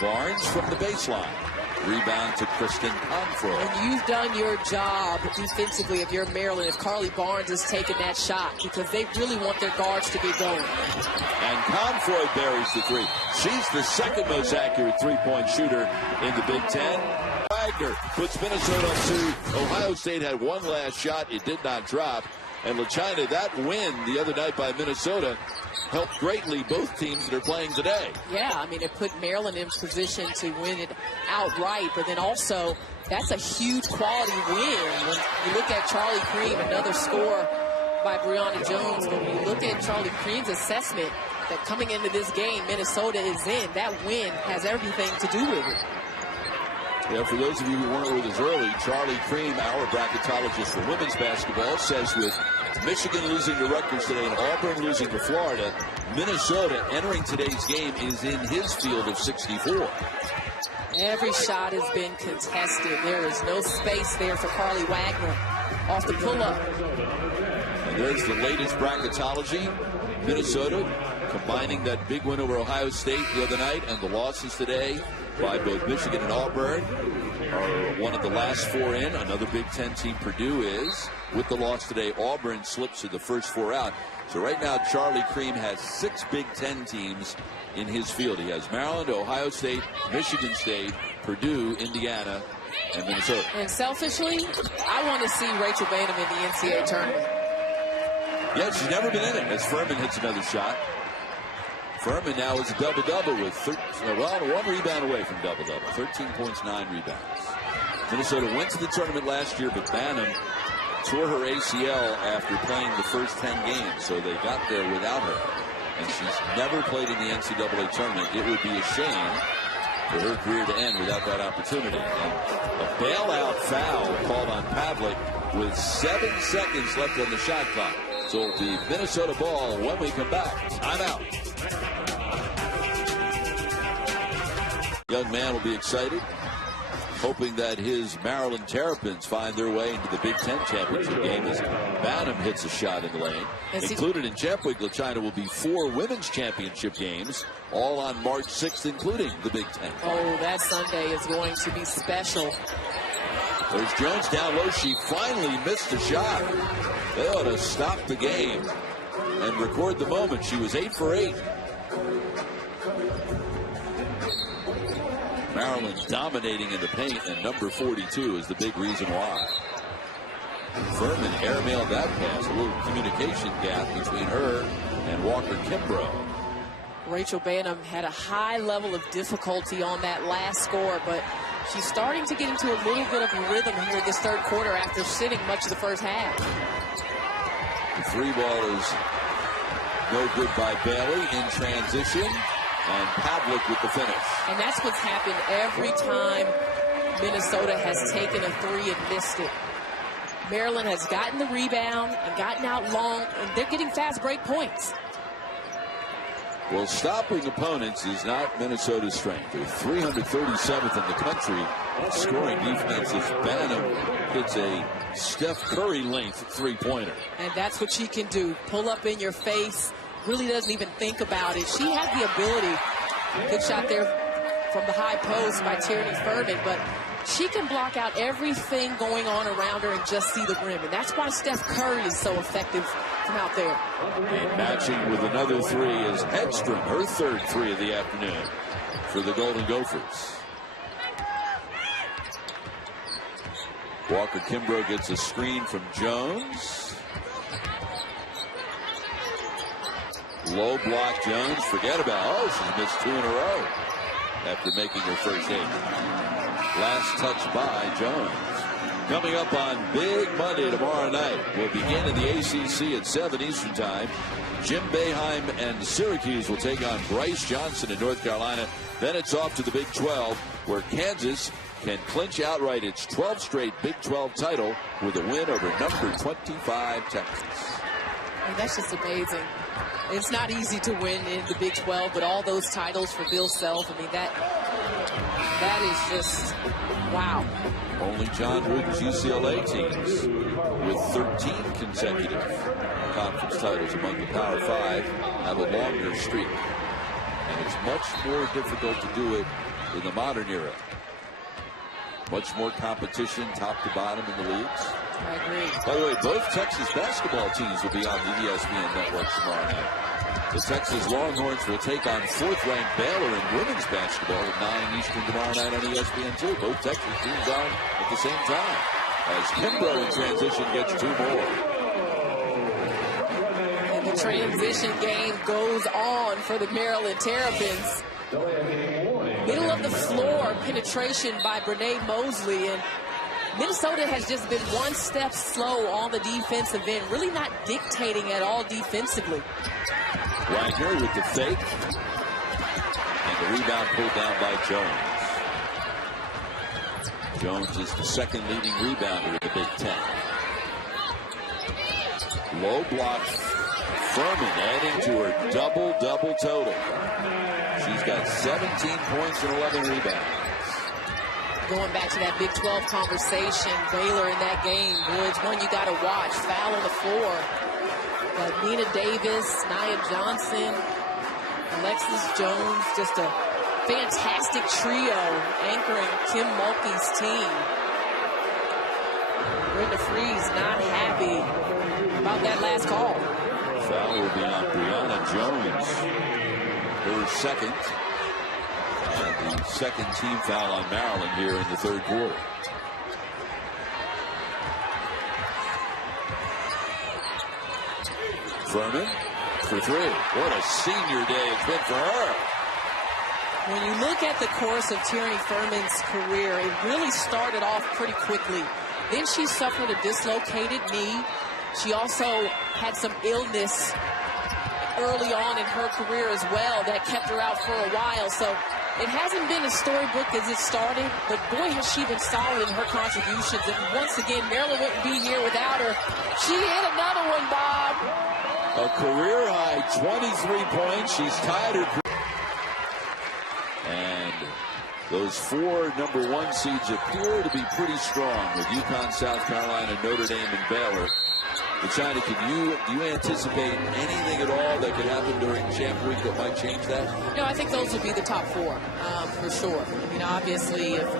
Barnes from the baseline. Rebound to Kristen Confoy. And you've done your job defensively if you're Maryland, if Carly Barnes is taking that shot, because they really want their guards to get going. And Confoy buries the 3. She's the 2nd most accurate three-point shooter in the Big Ten. Wagner puts Minnesota up 2. Ohio State had one last shot. It did not drop. And LaChina, that win the other night by Minnesota helped greatly both teams that are playing today. Yeah, I mean, it put Maryland in position to win it outright, but then also that's a huge quality win. When you look at Charlie Cream, another score by Brianna Jones, when you look at Charlie Cream's assessment that coming into this game Minnesota is in, that win has everything to do with it. Yeah, for those of you who weren't with us early, Charlie Cream, our bracketologist for women's basketball, says with Michigan losing to Rutgers today and Auburn losing to Florida, Minnesota entering today's game is in his field of 64. Every shot has been contested. There is no space there for Carly Wagner off the pull-up. And there's the latest bracketology. Minnesota combining that big win over Ohio State the other night and the losses today by both Michigan and Auburn are one of the last 4 in. Another Big Ten team, Purdue, is. With the loss today, Auburn slips to the first 4 out. So right now, Charlie Cream has 6 Big Ten teams in his field. He has Maryland, Ohio State, Michigan State, Purdue, Indiana, and Minnesota. And selfishly, I want to see Rachel Banham in the NCAA tournament. Yeah, she's never been in it as Pfirman hits another shot. Pfirman now is a double-double with 1 rebound away from double-double. 13 points, 9 rebounds. Minnesota went to the tournament last year, but Banham tore her ACL after playing the first 10 games, so they got there without her. And she's never played in the NCAA tournament. It would be a shame for her career to end without that opportunity. And a bailout foul called on Pavlik with 7 seconds left on the shot clock. So it'll be Minnesota ball when we come back. I'm out. Young man will be excited. hoping that his Maryland Terrapins find their way into the Big Ten championship game as Banham hits a shot in the lane. Included in Champ Week, China will be 4 women's championship games, all on March 6th, including the Big Ten. Oh, that Sunday is going to be special. There's Jones down low. She finally missed a shot. They ought to stop the game and record the moment. She was 8 for 8. Maryland dominating in the paint, and number 42 is the big reason why. Pfirman airmailed that pass. A little communication gap between her and Walker Kimbrough. Rachel Banham had a high level of difficulty on that last score, but she's starting to get into a little bit of a rhythm here this third quarter after sitting much of the first half. The 3-ball is no good by Bailey in transition, and Pavlik with the finish. And that's what's happened every time Minnesota has taken a 3 and missed it. Maryland has gotten the rebound and gotten out long, and they're getting fast break points. Well, stopping opponents is not Minnesota's strength. They're 337th in the country scoring defense as Banham hits a Steph Curry length 3-pointer. And that's what she can do. Pull up in your face. Really doesn't even think about it. She has the ability. Good shot there from the high post by Tierney Pfirman, but she can block out everything going on around her and just see the rim. And that's why Steph Curry is so effective from out there. And matching with another 3 is Hedstrom, her third 3 of the afternoon for the Golden Gophers. Walker Kimbrough gets a screen from Jones. Low block. Jones, forget about. Oh, she's missed 2 in a row after making her first 8. Last touch by Jones. Coming up on Big Monday tomorrow night, we'll begin in the ACC at 7 Eastern Time. Jim Boeheim and Syracuse will take on Bryce Johnson in North Carolina. Then it's off to the Big 12, where Kansas can clinch outright its 12th straight Big 12 title with a win over number 25 Texas. And that's just amazing. It's not easy to win in the Big 12, but all those titles for Bill Self, I mean, that is just, wow. Only John Wooden's UCLA teams with 13 consecutive conference titles among the Power 5 have a longer streak. And it's much more difficult to do it in the modern era. Much more competition top to bottom in the leagues. I agree. By the way, both Texas basketball teams will be on the ESPN network tomorrow night. The Texas Longhorns will take on 4th-ranked Baylor in women's basketball at 9 Eastern tomorrow night on ESPN2. Both Texas teams on at the same time, as Kimbrough in transition gets 2 more. And the transition game goes on for the Maryland Terrapins. Middle of the floor penetration by Brene Mosley, and Minnesota has just been one step slow on the defensive end, really not dictating at all defensively. Wagner with the fake, and the rebound pulled down by Jones. Jones is the second leading rebounder in the Big Ten. Low block. Pfirman adding to her double-double total. She's got 17 points and 11 rebounds. Going back to that Big 12 conversation, Baylor in that game, boy, it's one you got to watch. Foul on the floor. Nina Davis, Nia Johnson, Alexis Jones, just a fantastic trio anchoring Kim Mulkey's team. Brenda Freeze not happy about that last call. Foul will be on Brianna Jones, her second. And the second team foul on Maryland here in the third quarter. Pfirman for 3. What a senior day it's been for her. When you look at the course of Tierney Pfirman's career, it really started off pretty quickly. Then she suffered a dislocated knee. She also had some illness early on in her career as well that kept her out for a while. So it hasn't been as storybook as it started, but boy, has she been solid in her contributions. And once again, Maryland wouldn't be here without her. She hit another one, Bob. A career high 23 points. She's tied her. And Those 4 number 1 seeds appear to be pretty strong with UConn, South Carolina, Notre Dame, and Baylor. But China, do you anticipate anything at all that could happen during Champ Week that might change that? No, I think those would be the top 4 for sure. I mean, obviously, if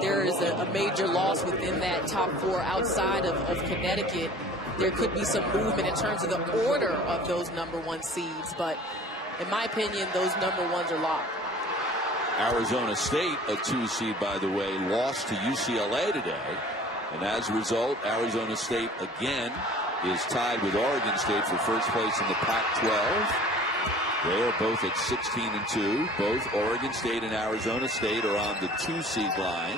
there is a major loss within that top 4 outside of Connecticut, there could be some movement in terms of the order of those number 1 seeds. But in my opinion, those number 1s are locked. Arizona State, a 2 seed, by the way, lost to UCLA today. And as a result, Arizona State again is tied with Oregon State for first place in the Pac-12. They are both at 16-2. Both Oregon State and Arizona State are on the 2 seed line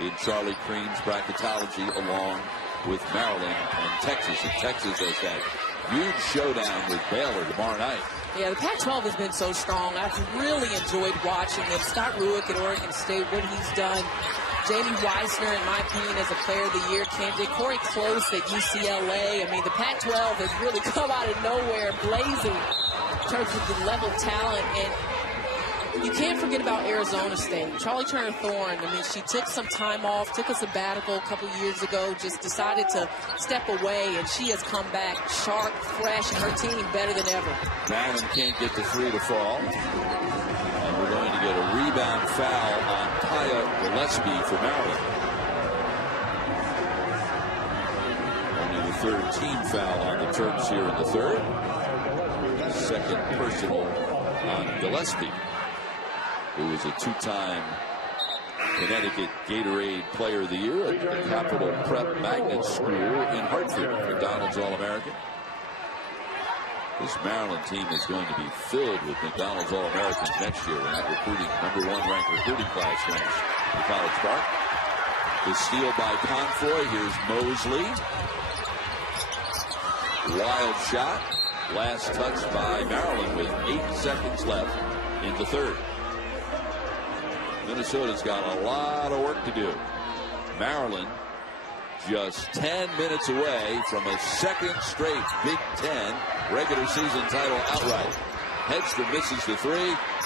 in Charlie Crean's bracketology, along with Maryland and Texas. And Texas has that huge showdown with Baylor tomorrow night. Yeah, the Pac-12 has been so strong. I've really enjoyed watching them. Scott Rueck at Oregon State, what he's done. Jamie Weissner, in my opinion, as a player of the year candidate. Corey Close at UCLA. I mean, the Pac-12 has really come out of nowhere, blazing in terms of the level of talent. And you can't forget about Arizona State. Charlie Turner-Thorne, I mean, she took some time off, took a sabbatical a couple years ago, just decided to step away, and she has come back sharp, fresh, and her team better than ever. Maryland can't get the 3 to fall. And we're going to get a rebound foul on Kaya Gillespie for Maryland. Only the 3rd team foul on the Terps here in the 3rd. Second personal on Gillespie, who was a 2-time Connecticut Gatorade Player of the Year at the Capital Prep Magnet School in Hartford, McDonald's All-American. This Maryland team is going to be filled with McDonald's All-Americans next year when that number 1 ranked recruiting class comes to College Park. The steal by Confoy. Here's Mosley. Wild shot. Last touch by Maryland with 8 seconds left in the 3rd. Minnesota's got a lot of work to do. Maryland just 10 minutes away from a 2nd straight Big Ten regular season title outright. Hedstrom misses the 3.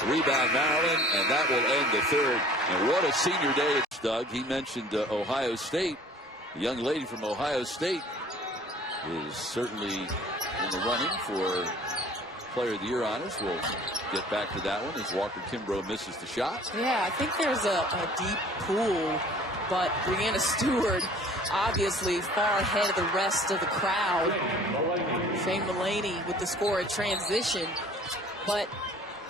Rebound Maryland, and that will end the 3rd. And what a senior day it's Doug. He mentioned Ohio State. The young lady from Ohio State is certainly in the running for Player of the Year honors. We'll get back to that one as Walker Kimbrough misses the shot. Yeah, I think there's a deep pool, but Brianna Stewart obviously far ahead of the rest of the crowd. Shane Mullaney with the score in transition. But,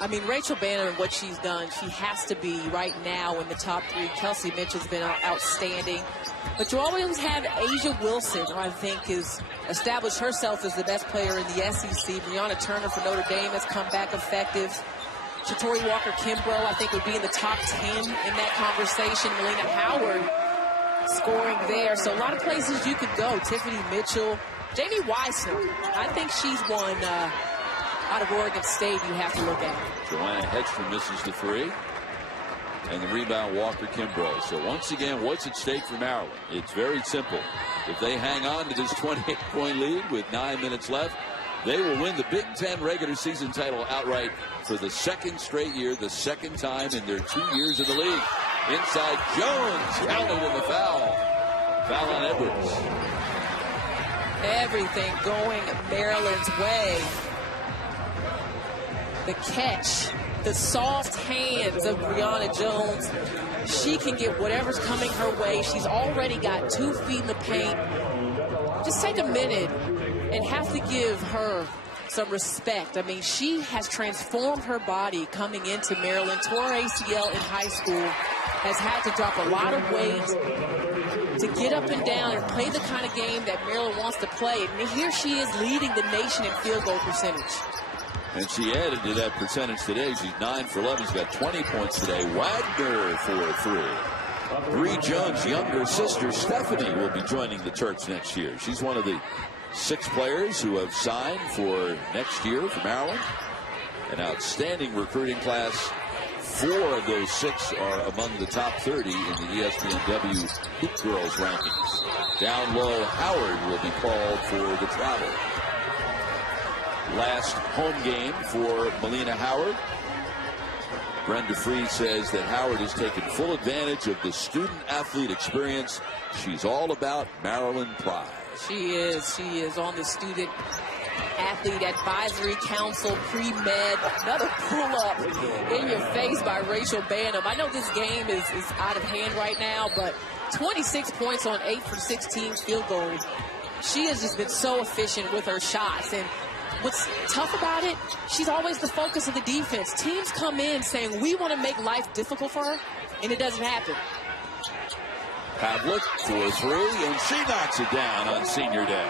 I mean, Rachel Banner and what she's done, she has to be right now in the top 3. Kelsey Mitchell's been outstanding. But you always have Asia Wilson, who I think has established herself as the best player in the SEC. Brianna Turner for Notre Dame has come back effective. Shatori Walker Kimbrough, I think, would be in the top 10 in that conversation. Melina Howard scoring there. So a lot of places you could go. Tiffany Mitchell. Jamie Weissner, I think she's one out of Oregon State you have to look at. Joanna Hedstrom misses the 3. And the rebound, Walker Kimbrough. So once again, what's at stake for Maryland? It's very simple. If they hang on to this 28-point lead with 9 minutes left, they will win the Big Ten regular season title outright for the 2nd straight year, the 2nd time in their 2 years in the league. Inside, Jones counted in the foul. Foul on Edwards. Everything going Maryland's way. The catch, the soft hands of Brianna Jones. She can get whatever's coming her way. She's already got 2 feet in the paint. Just take a minute and have to give her some respect. I mean, she has transformed her body coming into Maryland. Tore ACL in high school. Has had to drop a lot of weight to get up and down and play the kind of game that Maryland wants to play. And here she is leading the nation in field goal percentage. And she added to that percentage today. She's 9 for 11. She's got 20 points today. Wagner for 3. Bree Jones' younger sister, Stephanie, will be joining the Terps next year. She's one of the 6 players who have signed for next year for Maryland. An outstanding recruiting class. 4 of those 6 are among the top 30 in the ESPNW Hoop Girls rankings. Down low, Howard will be called for the travel. Last home game for Melina Howard Brenda Freed says that Howard has taken full advantage of the student-athlete experience. She's all about Maryland pride. She is. She is on the Student Athlete Advisory Council pre-med. Another pull-up in your face by Rachel Banham. I know this game is out of hand right now, but 26 points on 8 for 16 field goals. She has just been so efficient with her shots. And what's tough about it, she's always the focus of the defense. Teams come in saying, we want to make life difficult for her, and it doesn't happen. Pavlik for 3, and she knocks it down on senior day.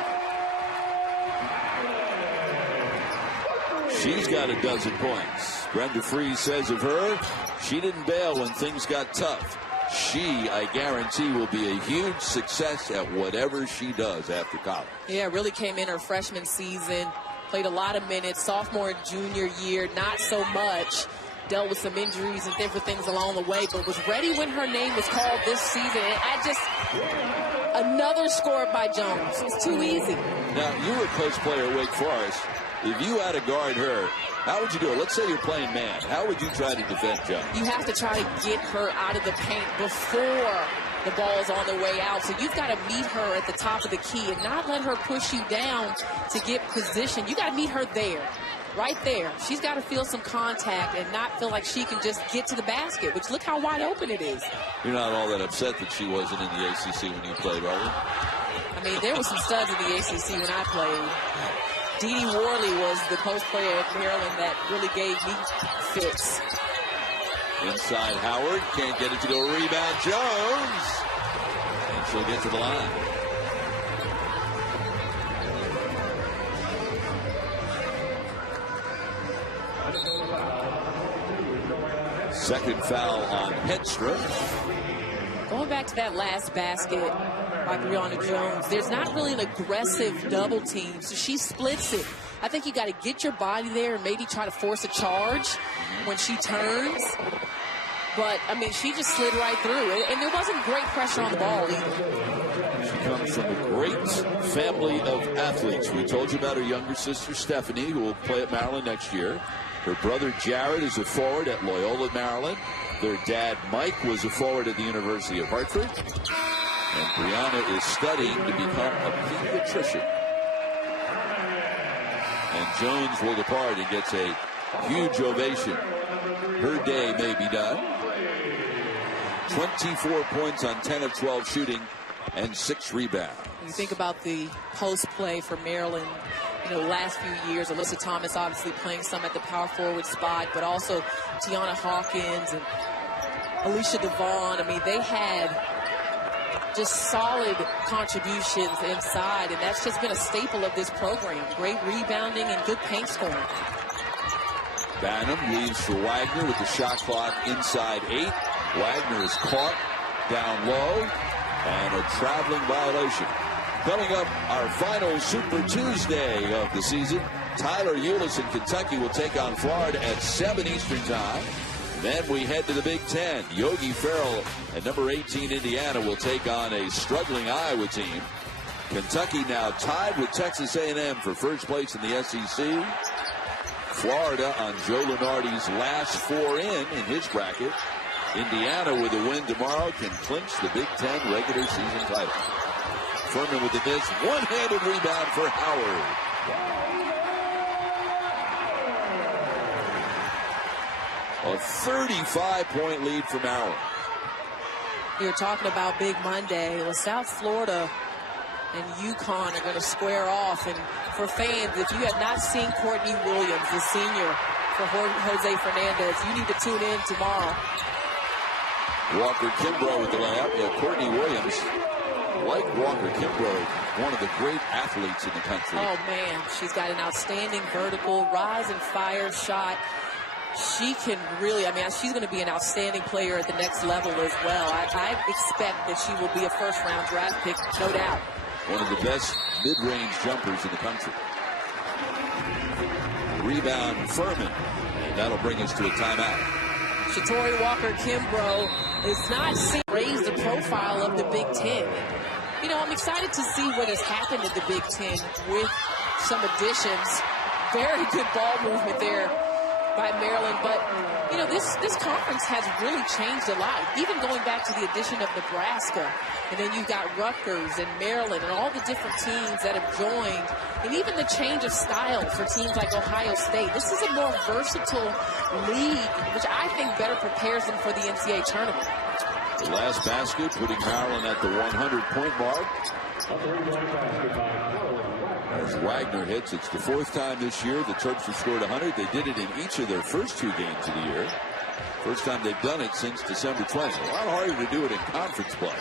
She's got a dozen points. Brenda Freed says of her, she didn't bail when things got tough. She, I guarantee, will be a huge success at whatever she does after college. Yeah, really came in her freshman season, played a lot of minutes, sophomore and junior year, not so much. Dealt with some injuries and different things along the way, but was ready when her name was called this season. And another score by Jones. It's too easy. Now, you were a post player at Wake Forest. If you had to guard her, how would you do it? Let's say you're playing man. How would you try to defend Jones? You have to try to get her out of the paint before the ball's on the way out. So you've got to meet her at the top of the key and not let her push you down to get position. You got to meet her there. Right there. She's got to feel some contact and not feel like she can just get to the basket, which look how wide open it is. You're not all that upset that she wasn't in the ACC when you played, are you? I mean, there were some studs in the ACC when I played. Dee Dee Worley was the post player at Maryland that really gave me fits. Inside Howard, can't get it to go. Rebound Jones. And she'll get to the line. Second foul on Hedstrom. Going back to that last basket by Brianna Jones, there's not really an aggressive double team, so she splits it. I think you got to get your body there and maybe try to force a charge when she turns. But, I mean, she just slid right through it, and there wasn't great pressure on the ball either. She comes from a great family of athletes. We told you about her younger sister, Stephanie, who will play at Maryland next year. Her brother, Jared, is a forward at Loyola, Maryland. Their dad, Mike, was a forward at the University of Hartford. And Brianna is studying to become a pediatrician. And Jones will depart and gets a huge ovation. Her day may be done. 24 points on 10 of 12 shooting and 6 rebounds. You think about the post play for Maryland, you know, last few years. Alyssa Thomas obviously playing some at the power forward spot, but also Tiana Hawkins and Alicia Devon. I mean, they had just solid contributions inside, and that's just been a staple of this program. Great rebounding and good paint scoring. Banham leaves for Wagner with the shot clock inside 8. Wagner is caught down low, and a traveling violation. Coming up, our final Super Tuesday of the season. Tyler Eulis in Kentucky will take on Florida at 7 Eastern Time. Then we head to the Big Ten. Yogi Ferrell and number 18 Indiana will take on a struggling Iowa team. Kentucky now tied with Texas A&M for first place in the SEC. Florida on Joe Lunardi's last 4 in his bracket. Indiana with a win tomorrow can clinch the Big Ten regular season title. Pfirman with the miss. One-handed rebound for Howard. A 35-point lead for Maryland. You're talking about Big Monday. Well, South Florida and UConn are going to square off. And for fans, if you have not seen Courtney Williams, the senior for Jose Fernandez, you need to tune in tomorrow. Walker Kimbrough with the layup. Yeah, Courtney Williams, like Walker Kimbrough, one of the great athletes in the country. Oh, man. She's got an outstanding vertical rise and fire shot. She can really, I mean, she's going to be an outstanding player at the next level as well. I expect that she will be a first-round draft pick, no doubt. One of the best mid-range jumpers in the country. Rebound, Pfirman. And that'll bring us to a timeout. Shatori Walker-Kimbrough is not seen raise the profile of the Big Ten. You know, I'm excited to see what has happened in the Big Ten with some additions. Very good ball movement there by Maryland. But, you know, this conference has really changed a lot, even going back to the addition of Nebraska. And then you've got Rutgers and Maryland and all the different teams that have joined, and even the change of style for teams like Ohio State. This is a more versatile league, which I think better prepares them for the NCAA tournament. The last basket putting Maryland at the 100-point mark. As Wagner hits, it's the 4th time this year the Terps have scored 100. They did it in each of their first 2 games of the year. First time they've done it since December 20th. A lot harder to do it in conference play.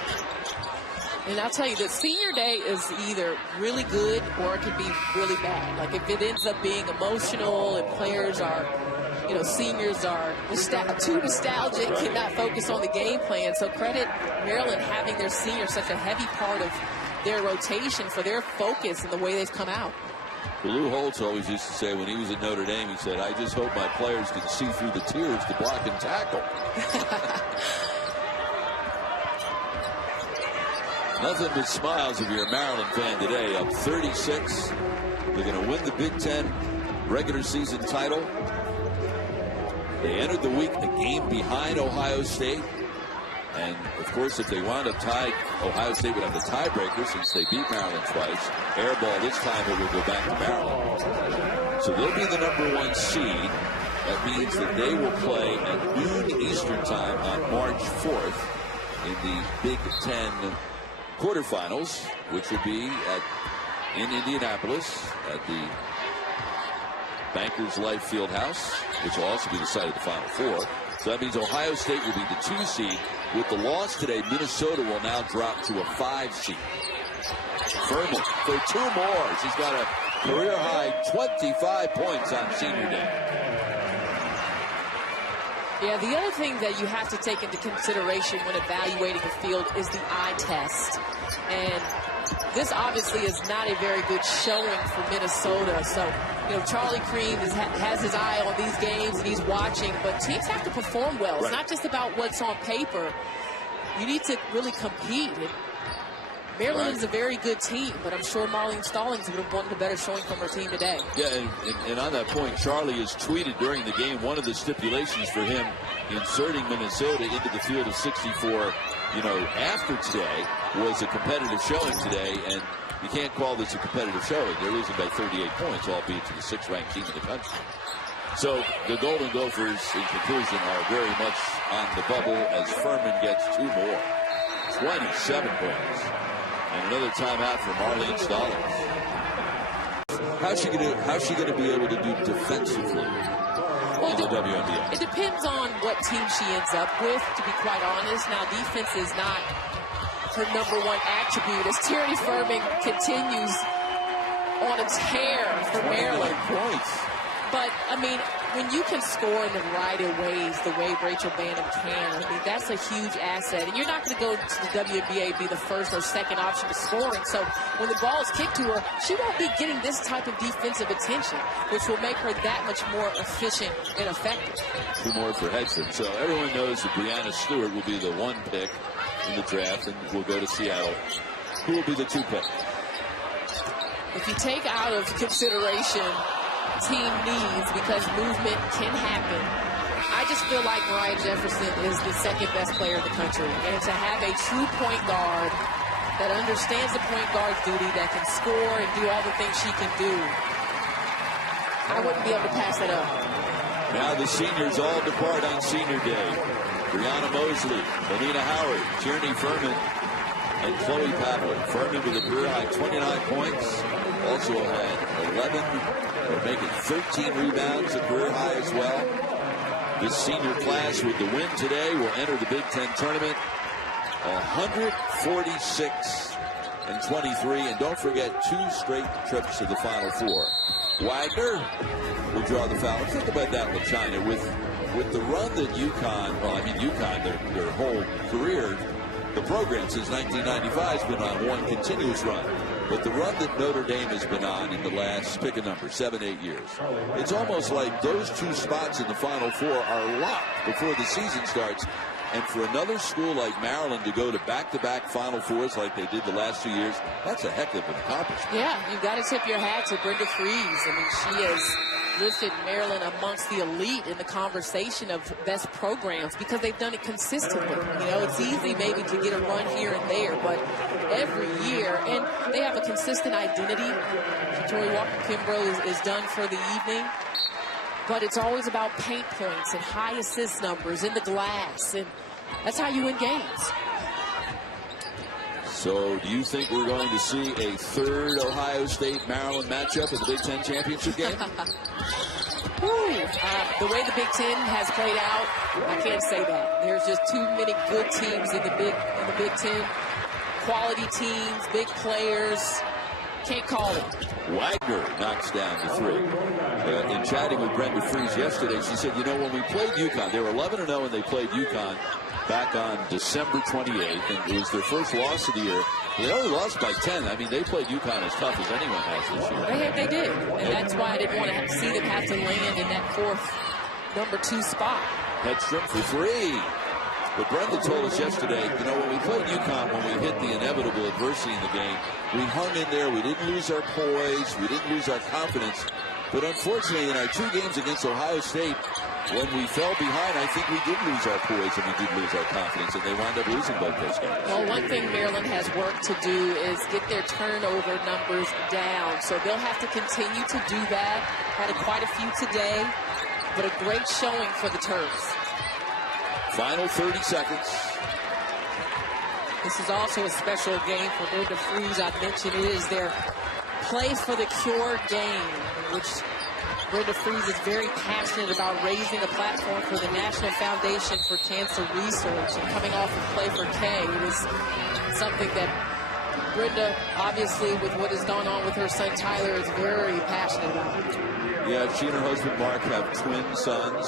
And I'll tell you that senior day is either really good or it can be really bad. Like if it ends up being emotional and players are, you know, seniors are too nostalgic and not focus on the game plan. So credit Maryland having their seniors such a heavy part of their rotation for their focus and the way they've come out. Lou Holtz always used to say when he was at Notre Dame, he said, I just hope my players can see through the tears to block and tackle. Nothing but smiles if you're a Maryland fan today. Up 36. They're going to win the Big Ten regular season title. They entered the week a game behind Ohio State. And, of course, if they wound up tied, Ohio State would have the tiebreaker since they beat Maryland twice. Air ball this time, it will go back to Maryland. So they'll be the #1 seed. That means that they will play at noon Eastern time on March 4th in the Big Ten quarterfinals, which will be in Indianapolis at the Bankers Life Fieldhouse, which will also be the site of the Final Four. So that means Ohio State will be the 2 seed. With the loss today, Minnesota will now drop to a 5 seed. Pfirman for 2 more. She's got a career-high 25 points on senior day. Yeah, the other thing that you have to take into consideration when evaluating a field is the eye test. And this obviously is not a very good showing for Minnesota. So, you know, Charlie Cream has his eye on these games and he's watching, but teams have to perform well. It's not just about what's on paper. You need to really compete. And Maryland is a very good team, but I'm sure Marlene Stallings would have wanted a better showing from her team today. Yeah, and on that point, Charlie has tweeted during the game one of the stipulations for him inserting Minnesota into the field of 64, you know, after today was a competitive showing today, and you can't call this a competitive showing. They're losing by 38 points, albeit to the 6th-ranked team in the country. So the Golden Gophers, in conclusion, are very much on the bubble as Pfirman gets 2 more. 27 points. And another timeout for Marlene Stallings. How's she going to be able to do defensively in the WNBA? It depends on what team she ends up with, to be quite honest. Now, defense is not her #1 attribute as Tierney Pfirman continues on a tear for Maryland. Points. But, I mean, when you can score in the right of ways, the way Rachel Banham can, I mean, that's a huge asset. And you're not going to go to the WNBA be the 1st or 2nd option to scoring. So when the ball is kicked to her, she won't be getting this type of defensive attention, which will make her that much more efficient and effective. 2 more for Hedson. So everyone knows that Brianna Stewart will be the 1 pick in the draft and will go to Seattle. Who will be the 2 pick? If you take out of consideration team needs, because movement can happen, I just feel like Mariah Jefferson is the 2nd best player in the country. And to have a true point guard that understands the point guard's duty, that can score and do all the things she can do, I wouldn't be able to pass that up. Now the seniors all depart on senior day. Brianna Mosley, Bonita Howard, Tierney Pfirman, and Chloe Pavlik. Pfirman with a career-high 29 points. Also had 11, or making 13 rebounds, a career high as well. This senior class with the win today will enter the Big Ten tournament 146-23. And don't forget 2 straight trips to the Final Four. Wagner will draw the foul. Think about that with China. With the run that UConn, their whole career, the program since 1995 has been on one continuous run. But the run that Notre Dame has been on in the last, pick a number, 7-8 years, it's almost like those 2 spots in the Final Four are locked before the season starts. And for another school like Maryland to go to back-to-back Final Fours like they did the last 2 years, that's a heck of an accomplishment. Yeah, you've got to tip your hat to Brenda Freese. I mean, she has listed Maryland amongst the elite in the conversation of best programs because they've done it consistently. You know, it's easy maybe to get a run here and there, but every year, and they have a consistent identity. Tori Walker-Kimbrough is done for the evening, but it's always about paint points and high assist numbers in the glass, and that's how you win games. So do you think we're going to see a third Ohio State-Maryland matchup in the Big Ten championship game? The way the Big Ten has played out, I can't say that. There's just too many good teams in the Big Ten. Quality teams, big players. Can't call it. Wagner knocks down the three. In chatting with Brenda Fries yesterday, she said, you know, when we played UConn, they were 11-0 when they played UConn back on December 28th, and it was their first loss of the year. They only lost by 10. I mean, they played UConn as tough as anyone has this year. They did, and that's why I didn't want to see them have to land in that fourth number 2 spot. Hedstrom for three. But Brenda told us yesterday, you know, when we played UConn, when we hit the inevitable adversity in the game, we hung in there. We didn't lose our poise. We didn't lose our confidence. But unfortunately, in our 2 games against Ohio State, when we fell behind, I think we did lose our poise and we did lose our confidence, and they wound up losing both those games. Well, one thing Maryland has work to do is get their turnover numbers down. So they'll have to continue to do that. Had quite a few today, but a great showing for the Terps. Final 30 seconds. This is also a special game for Brenda Fries. I mentioned it is their Play for the Cure game, which Brenda Fries is very passionate about raising a platform for the National Foundation for Cancer Research, and coming off of Play for K. It is something that Brenda, obviously, with what has gone on with her son Tyler, is very passionate about. Yeah, she and her husband Mark have twin sons,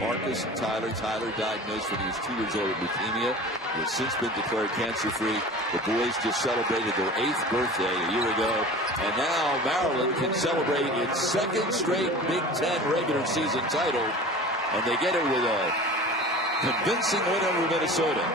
Marcus and Tyler. Tyler diagnosed when he was 2 years old with leukemia. He has since been declared cancer-free. The boys just celebrated their 8th birthday a year ago. And now Maryland can celebrate its 2nd straight Big Ten regular season title. And they get it with a convincing win over Minnesota.